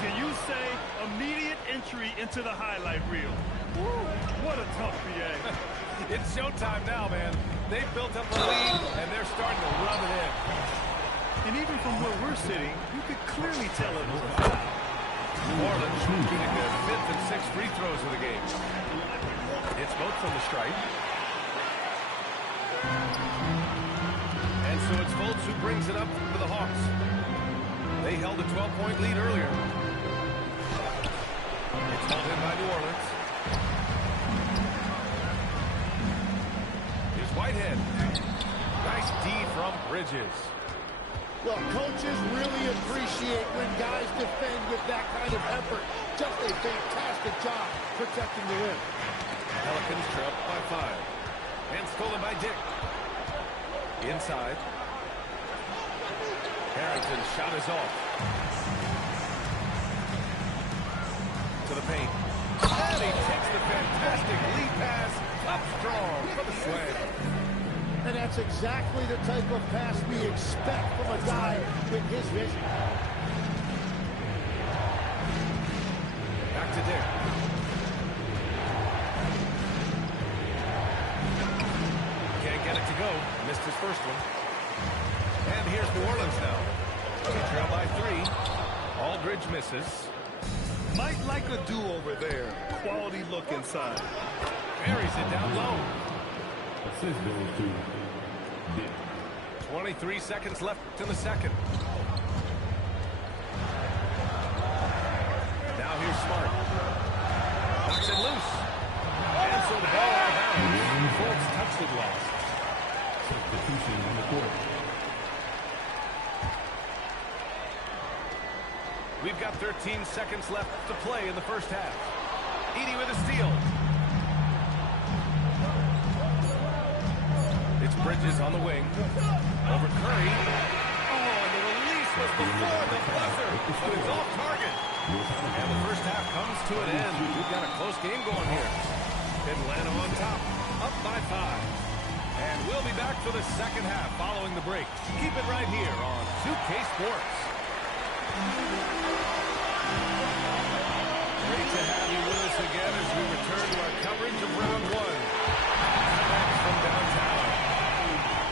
Can you say immediate entry into the highlight reel? Woo, what a tough BA. It's showtime now, man. They've built up a lead, and they're starting to rub it in. And even from where we're sitting, you could clearly tell it was a foul. New Orleans shooting their 5th and 6th free throws of the game. It's both from the stripe. And so it's Fultz who brings it up for the Hawks. They held a 12-point lead earlier. It's held in by New Orleans. Here's Whitehead. Nice D from Bridges. Well, coaches really appreciate when guys defend with that kind of effort. Just a fantastic job protecting the rim. Pelicans trail by 5. And stolen by Dick. Inside. Harrington's shot is off. To the paint. And he takes the fantastic lead pass up strong for the slam. And that's exactly the type of pass we expect from a guy with his vision. Back to Dick. Can't get it to go. Missed his first one. And here's New Orleans now. They trail by 3. Aldridge misses. Might like a do-over there. Quality look inside. Buries it down low. Assist goes to Dick. 23 seconds left in the second. Now here's Smart. Knocks it loose. And so the ball out of bounds. Fultz touched it last. Substitution on the court. We've got 13 seconds left to play in the first half. Edey with a steal. It's Bridges on the wing. Over Curry. Oh, and the release was before the buzzer, but it's off target. And the first half comes to an end. We've got a close game going here. Atlanta on top, up by 5. And we'll be back for the second half following the break. Keep it right here on 2K Sports. Great to have you with us again as we return to our coverage of round 1. From downtown.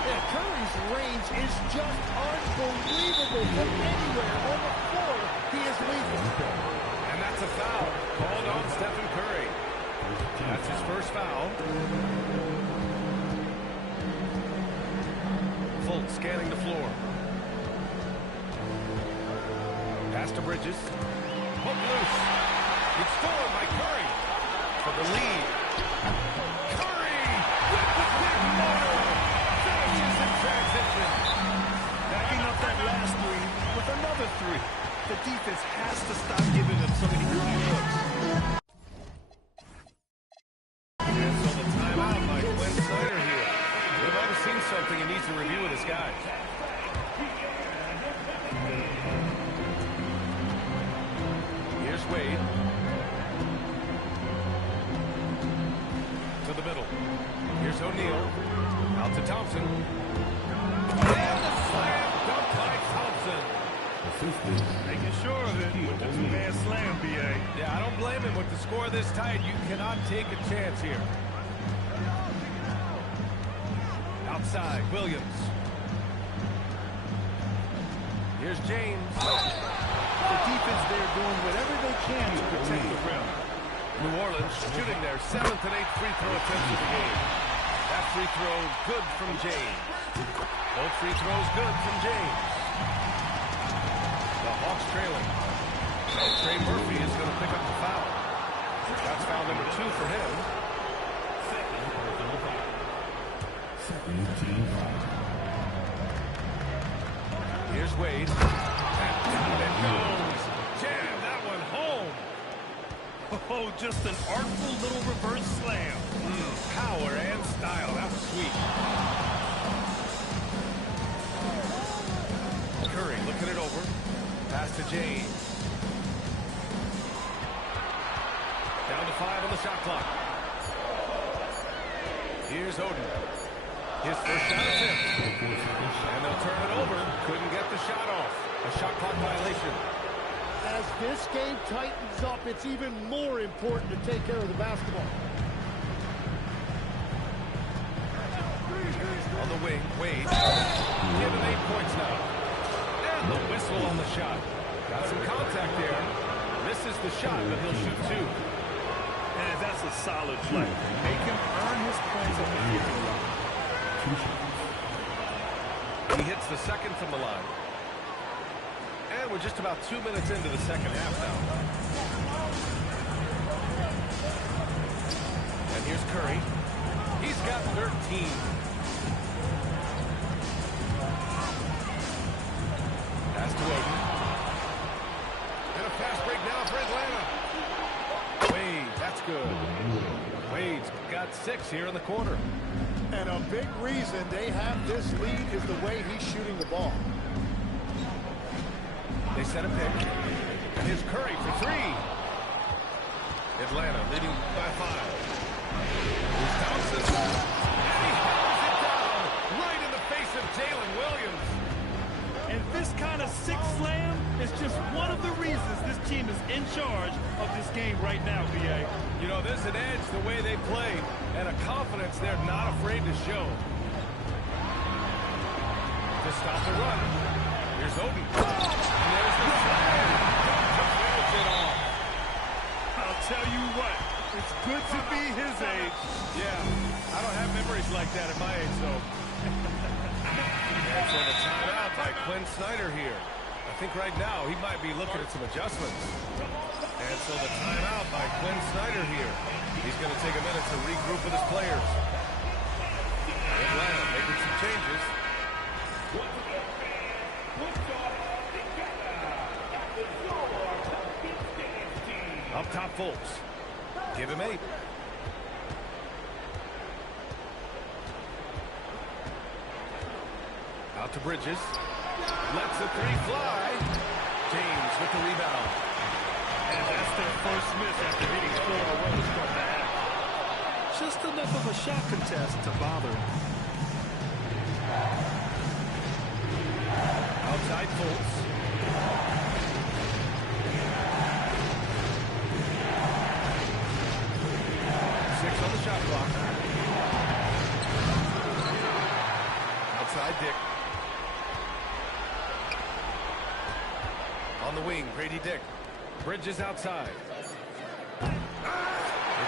Yeah, Curry's range is just unbelievable from anywhere on the floor. He is lethal. And that's a foul called on Stephen Curry. That's his first foul. Fultz scanning the floor. Pass to Bridges. Hook loose. It's stolen by Curry for the lead. Curry with the big motor. Finishes in transition. Backing up that last 3 with another 3. The defense has to stop giving them so many early looks. And so the timeout by Quinn Snyder here. He might have seen something and needs to review with his guys. Here's Wade. To the middle. Here's O'Neal. Out to Thompson. And the slam dunk by Thompson. Making sure of it with the 2-man slam, BA. Yeah, I don't blame him. With the score this tight, you cannot take a chance here. Outside, Williams. Here's James. The defense there doing whatever they can to protect the rim. New Orleans shooting their 7th and 8th free throw attempts of the game. That free throw good from James. Both free throws good from James. The Hawks trailing. And Trey Murphy is going to pick up the foul. That's foul number 2 for him. Second team foul. Here's Wade. And down it goes. Jam that one home. Oh, just an artful little reverse slam. Power and style. That was sweet. Curry looking it over. Pass to James. Down to 5 on the shot clock. Here's Oden. His first shot attempt. And they'll turn it over. Couldn't get the shot off. A shot clock violation. As this game tightens up, it's even more important to take care of the basketball. On the wing, Wade. Give him 8 points now. And the whistle on the shot. Got some contact there. Misses the shot, but he'll shoot 2. And that's a solid play. Make him earn his points on the field. He hits the second from the line. And we're just about 2 minutes into the second half now. And here's Curry. He's got 13. Pass to Oden. And a fast break now for Atlanta. Wade, that's good. Wade's got 6 here in the quarter. And a big reason they have this lead is the way he's shooting the ball. They set a pick. And here's Curry for 3. Atlanta leading by 5. Here's Thompson. And he hammers it down right in the face of Jalen Williams. And this kind of sick slam is just one of the reasons this team is in charge of this game right now, B.A. You know, there's an edge the way they play and a confidence they're not afraid to show. To stop the run. Here's Oden. And there's the slam. To finish it off. I'll tell you what, it's good to be his age. Yeah, I don't have memories like that at my age, though. And so the timeout by Quinn Snyder here. I think right now he might be looking at some adjustments. And so the timeout by Quinn Snyder here. He's going to take a minute to regroup with his players. Atlanta making some changes. Up top, Fultz. Give him 8. Out to Bridges. Lets the 3 fly. James with the rebound. And that's their first miss after hitting 4 in a row to start the half. Just enough of a shot contest to bother him. Outside Fultz. On the shot clock. Outside Dick. On the wing, Grady Dick. Bridges outside. It's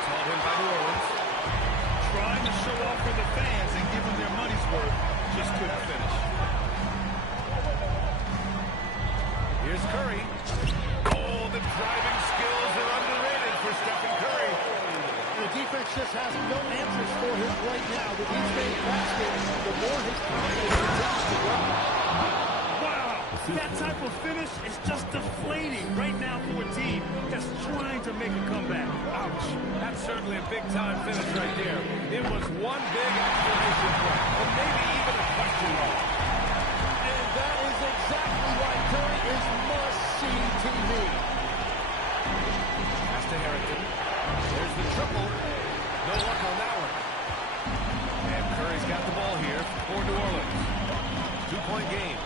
hauled in by New Orleans. Trying to show off for the fans and give them their money's worth. Just couldn't finish. Here's Curry. Oh, the driving skills are underrated for Stephen Curry. The defense just has no answers for him right now. With each made basket, the more his confidence continues to grow. Wow, that type of finish is just deflating right now for a team that's trying to make a comeback. Ouch. That's certainly a big-time finish right there. It was one big exclamation point, or maybe even a question mark. And that is exactly why Curry is must-see TV. Pass to Harrington. There's the triple. No luck on that one. And Curry's got the ball here for New Orleans. 2-point game.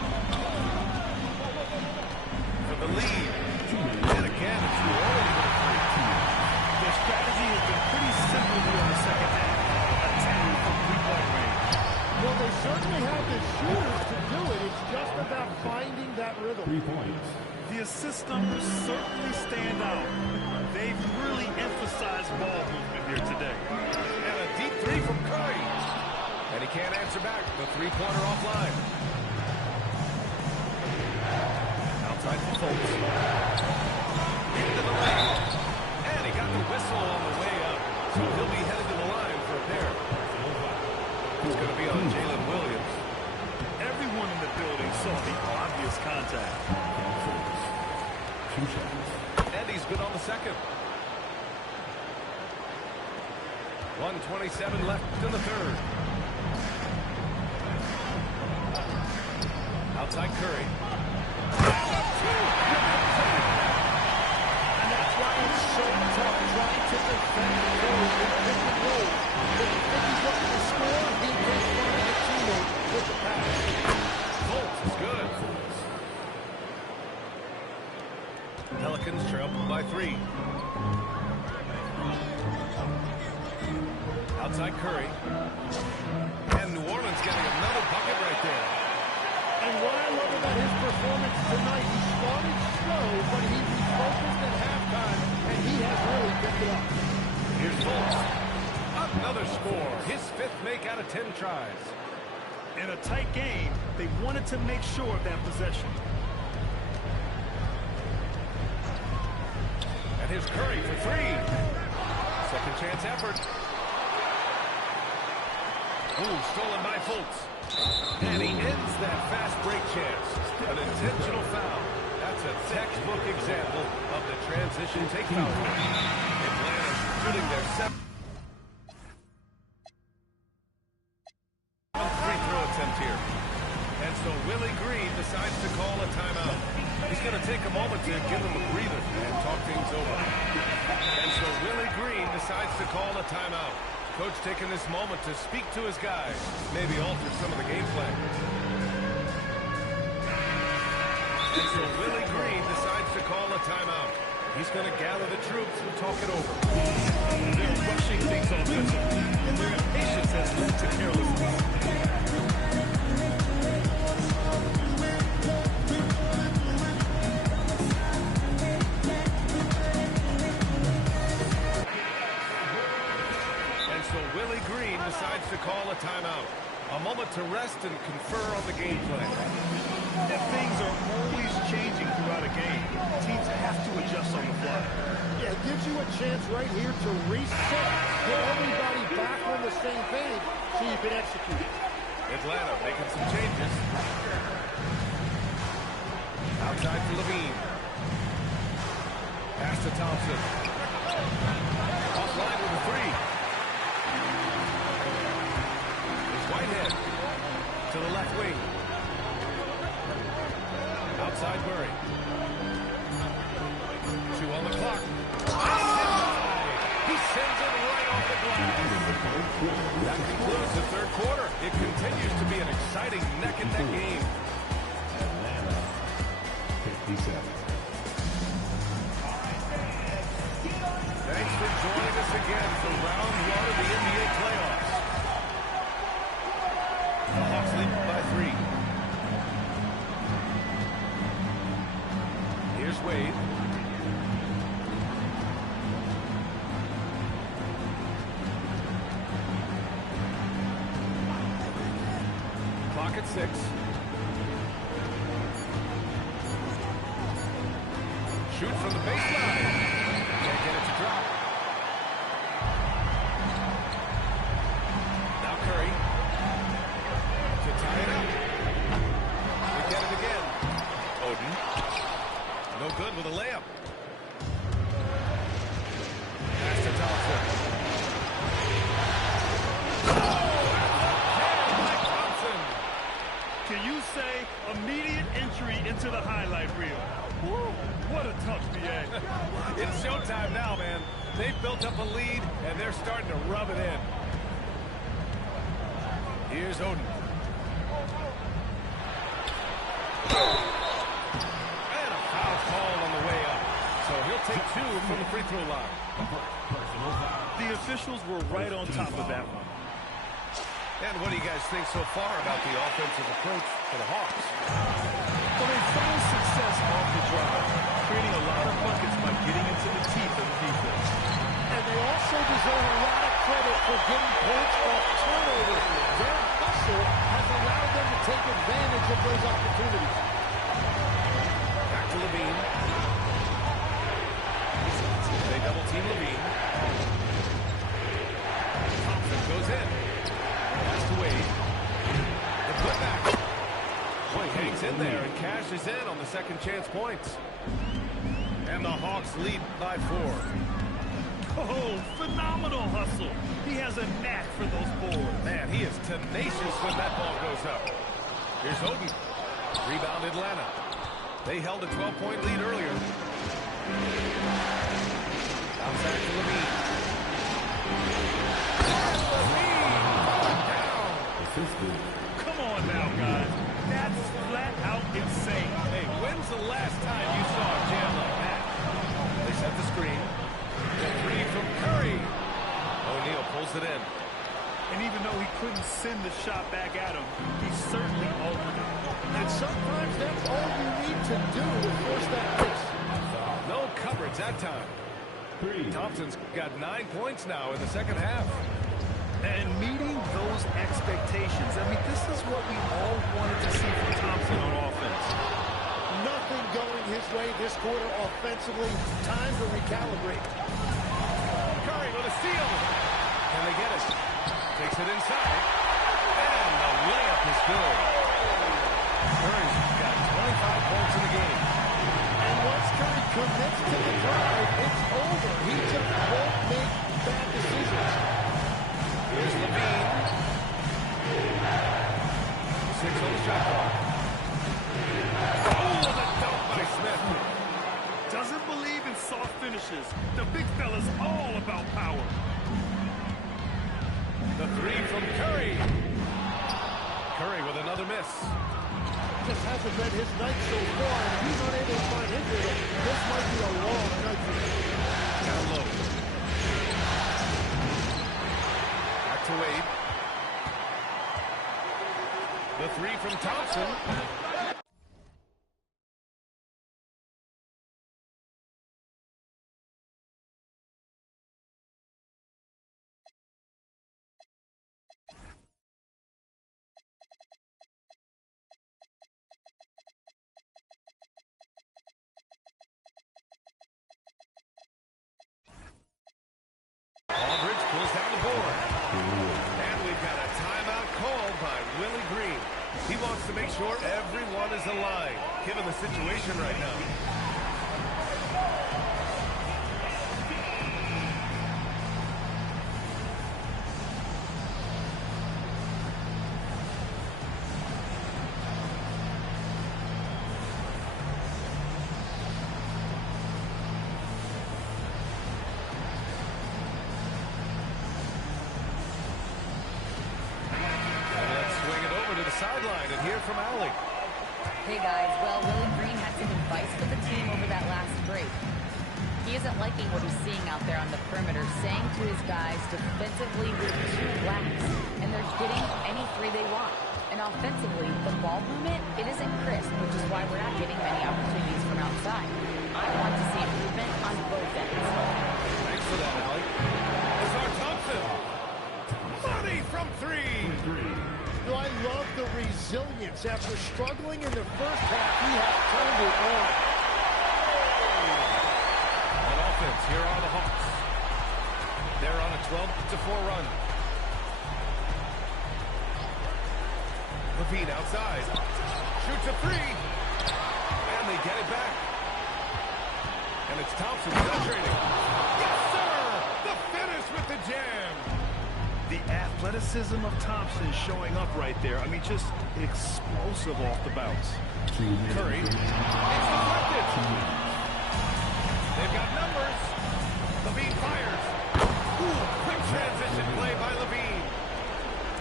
For the lead. And again, it's New Orleans with a 3. Their strategy has been pretty simple here in the second half. Attacking from 3-point range. Well, they certainly have the shooters to do it. It's just about finding that rhythm. 3 points. The assist numbers certainly stand out. They've really emphasized ball movement here today. And a deep 3 from Curry. And he can't answer back. The 3-pointer offline. Outside for Fultz. Into the lane. And he got the whistle on the way up. So he'll be headed to the line for a pair. It's going to be on Jalen Williams. Everyone in the building saw the obvious contact. 2 shots. And he's good on the second. 1:27 left in the third. Outside Curry. And that's why it's so tough trying to defend Curry in pick and roll. If you think he's looking to score, he can find it by 3. Outside Curry. And New Orleans getting another bucket right there. And what I love about his performance tonight, he started slow, but he refocused at halftime, and he has really picked it up. Here's Fultz. Another score. His 5th make out of 10 tries. In a tight game, they wanted to make sure of that possession. And here's Curry for 3. Second chance effort. Ooh, stolen by Fultz. And he ends that fast break chance. An intentional foul. That's a textbook example of the transition take foul. Atlanta shooting their 7th free throw attempt here. And so Willie Green decides to call a timeout. He's going to take a moment to give him a breather and talk things over. And so Willie Green decides to call a timeout. Coach taking this moment to speak to his guys, maybe alter some of the game plan. And so Willie Green decides to call a timeout. He's going to gather the troops and talk it over. They're rushing things offensively, and their impatience has led to carelessness. Willie Green decides to call a timeout. A moment to rest and confer on the game plan. And things are always changing throughout a game. Teams have to adjust on the fly. Yeah, it gives you a chance right here to reset, get everybody back on the same page so you can execute. Atlanta making some changes. Outside to Levine. Pass to Thompson. Offline with a 3. Whitehead to the left wing. Outside Murray. 2 on the clock. He sends it right off the glass. That concludes the 3rd quarter. It continues to be an exciting neck-and-neck game. Atlanta, 57. Thanks for joining us again for round 1 of the NBA playoffs. The Hawks lead by 3. Here's Wade. Clock at 6. Shoot from the baseline. Can't get it to drop. Now Curry. To tie it up. We get it again. Oden. No good with a layup. Pass to Thompson. Thompson. Can you say immediate entry into the highlight reel? Woo, what a tough BA. It's showtime now, man. They've built up a lead, and they're starting to rub it in. Here's Oden. And a foul call on the way up. So he'll take 2 from the free throw line. The officials were right on top of that one. And what do you guys think so far about the offensive approach for the Hawks? Well, they found success off the drive, creating a lot of buckets by getting into the teeth of the defense. And they also deserve a lot of credit for getting points off turnovers. Their hustle has allowed them to take advantage of those opportunities. Back to Levine. They double team Levine. Thompson goes in. Pass to Wade. The putback. Boy, hangs in there and cashes in on the second chance points. And the Hawks lead by 4. Oh, phenomenal hustle. He has a knack for those boards. Man, he is tenacious when that ball goes up. Here's Oden. Rebound Atlanta. They held a 12-point lead earlier. Outside to Levine. Come on now, guys. That's flat out insane. Hey, when's the last time you saw a jam like that? They set the send the shot back at him, he certainly altered it. And sometimes that's all you need to do to force that miss. No coverage that time. Thompson's got 9 points now in the second half. And meeting those expectations, I mean, this is what we all wanted to see from Thompson on offense. Nothing going his way this quarter offensively. Time to recalibrate. Curry with a steal. Can they get it? Takes it inside. And the layup is good. Curry's got 25 points in the game. And once Curry commits to the drive, it's over. He just won't make bad decisions. Here's Levine. 6 on the shot clock. Oh, the dunk by Smith. Doesn't believe in soft finishes. The big fella's all about power. The 3 from Curry. Curry with another miss. Just hasn't been his night so far, and he's unable to find his rhythm. This might be a long night for him. Down low. Back to Wade. The 3 from Thompson. Aldridge pulls down the board. And we've got a timeout called by Willie Green. He wants to make sure everyone is aligned, given the situation right now. Sideline and hear from Allie. Hey guys, well, Willie Green had some advice for the team over that last break. He isn't liking what he's seeing out there on the perimeter, saying to his guys defensively with 2 blacks, and they're getting any 3 they want. And offensively, the ball movement, it isn't crisp, which is why we're not getting many opportunities from outside. I want to see improvement on both ends. Thanks for that, Allie. Lazar Thompson. Money from 3. I love the resilience. After struggling in the first half, he has turned it on. On offense, here are the Hawks. They're on a 12-4 run. Levine outside. Shoots a 3. And they get it back. And it's Thompson penetrating. Yes, sir! The finish with the jam. The athleticism of Thompson showing up right there. I mean, just explosive off the bounce. Curry. It's deflected. They've got numbers. Levine fires. Ooh, quick transition play by Levine.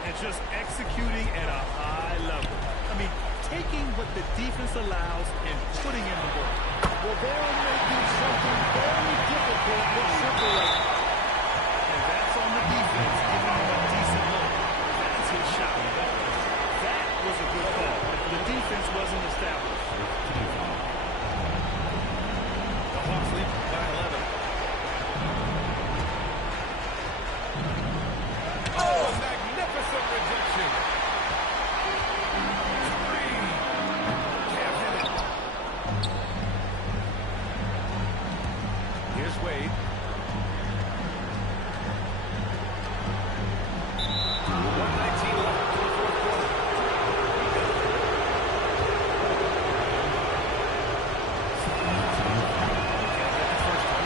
And just executing at a high level. I mean, taking what the defense allows and putting in the work. Well, they're making something very difficult look simple right now. And that's on the defense, giving him a decent look. That's his shot. That was a good call. The defense wasn't established. The Hawks lead by 11. Oh, magnificent rejection. 3. Can't hit it. Here's Wade. 1:19 left to the fourth quarter. Can't get the first one.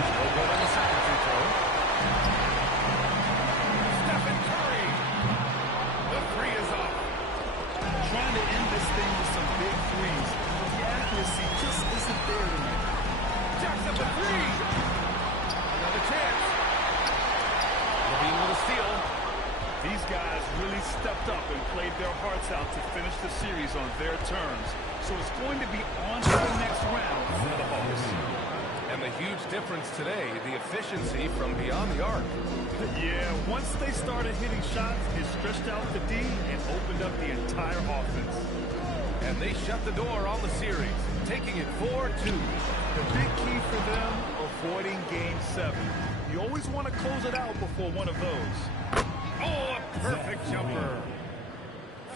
No good on the second free throw. Stephen Curry. The 3 is off. Trying to end this thing with some big threes. The accuracy just isn't there tonight. Jacks up the 3. Another chance. Levine with a steal. These guys really stepped up and played their hearts out to finish the series on their terms. So it's going to be on to the next round for the Hawks. And the huge difference today, the efficiency from beyond the arc. Yeah, once they started hitting shots, it stretched out the D and opened up the entire offense. And they shut the door on the series, taking it 4-2. The big key for them, avoiding Game 7. You always want to close it out before one of those. Oh, a perfect jumper.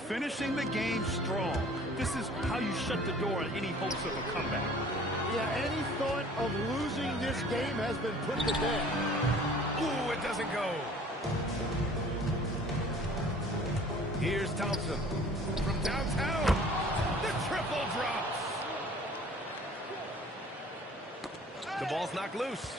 Finishing the game strong. This is how you shut the door on any hopes of a comeback. Yeah, any thought of losing this game has been put to bed. Ooh, it doesn't go. Here's Thompson from downtown. The triple drops. The ball's knocked loose.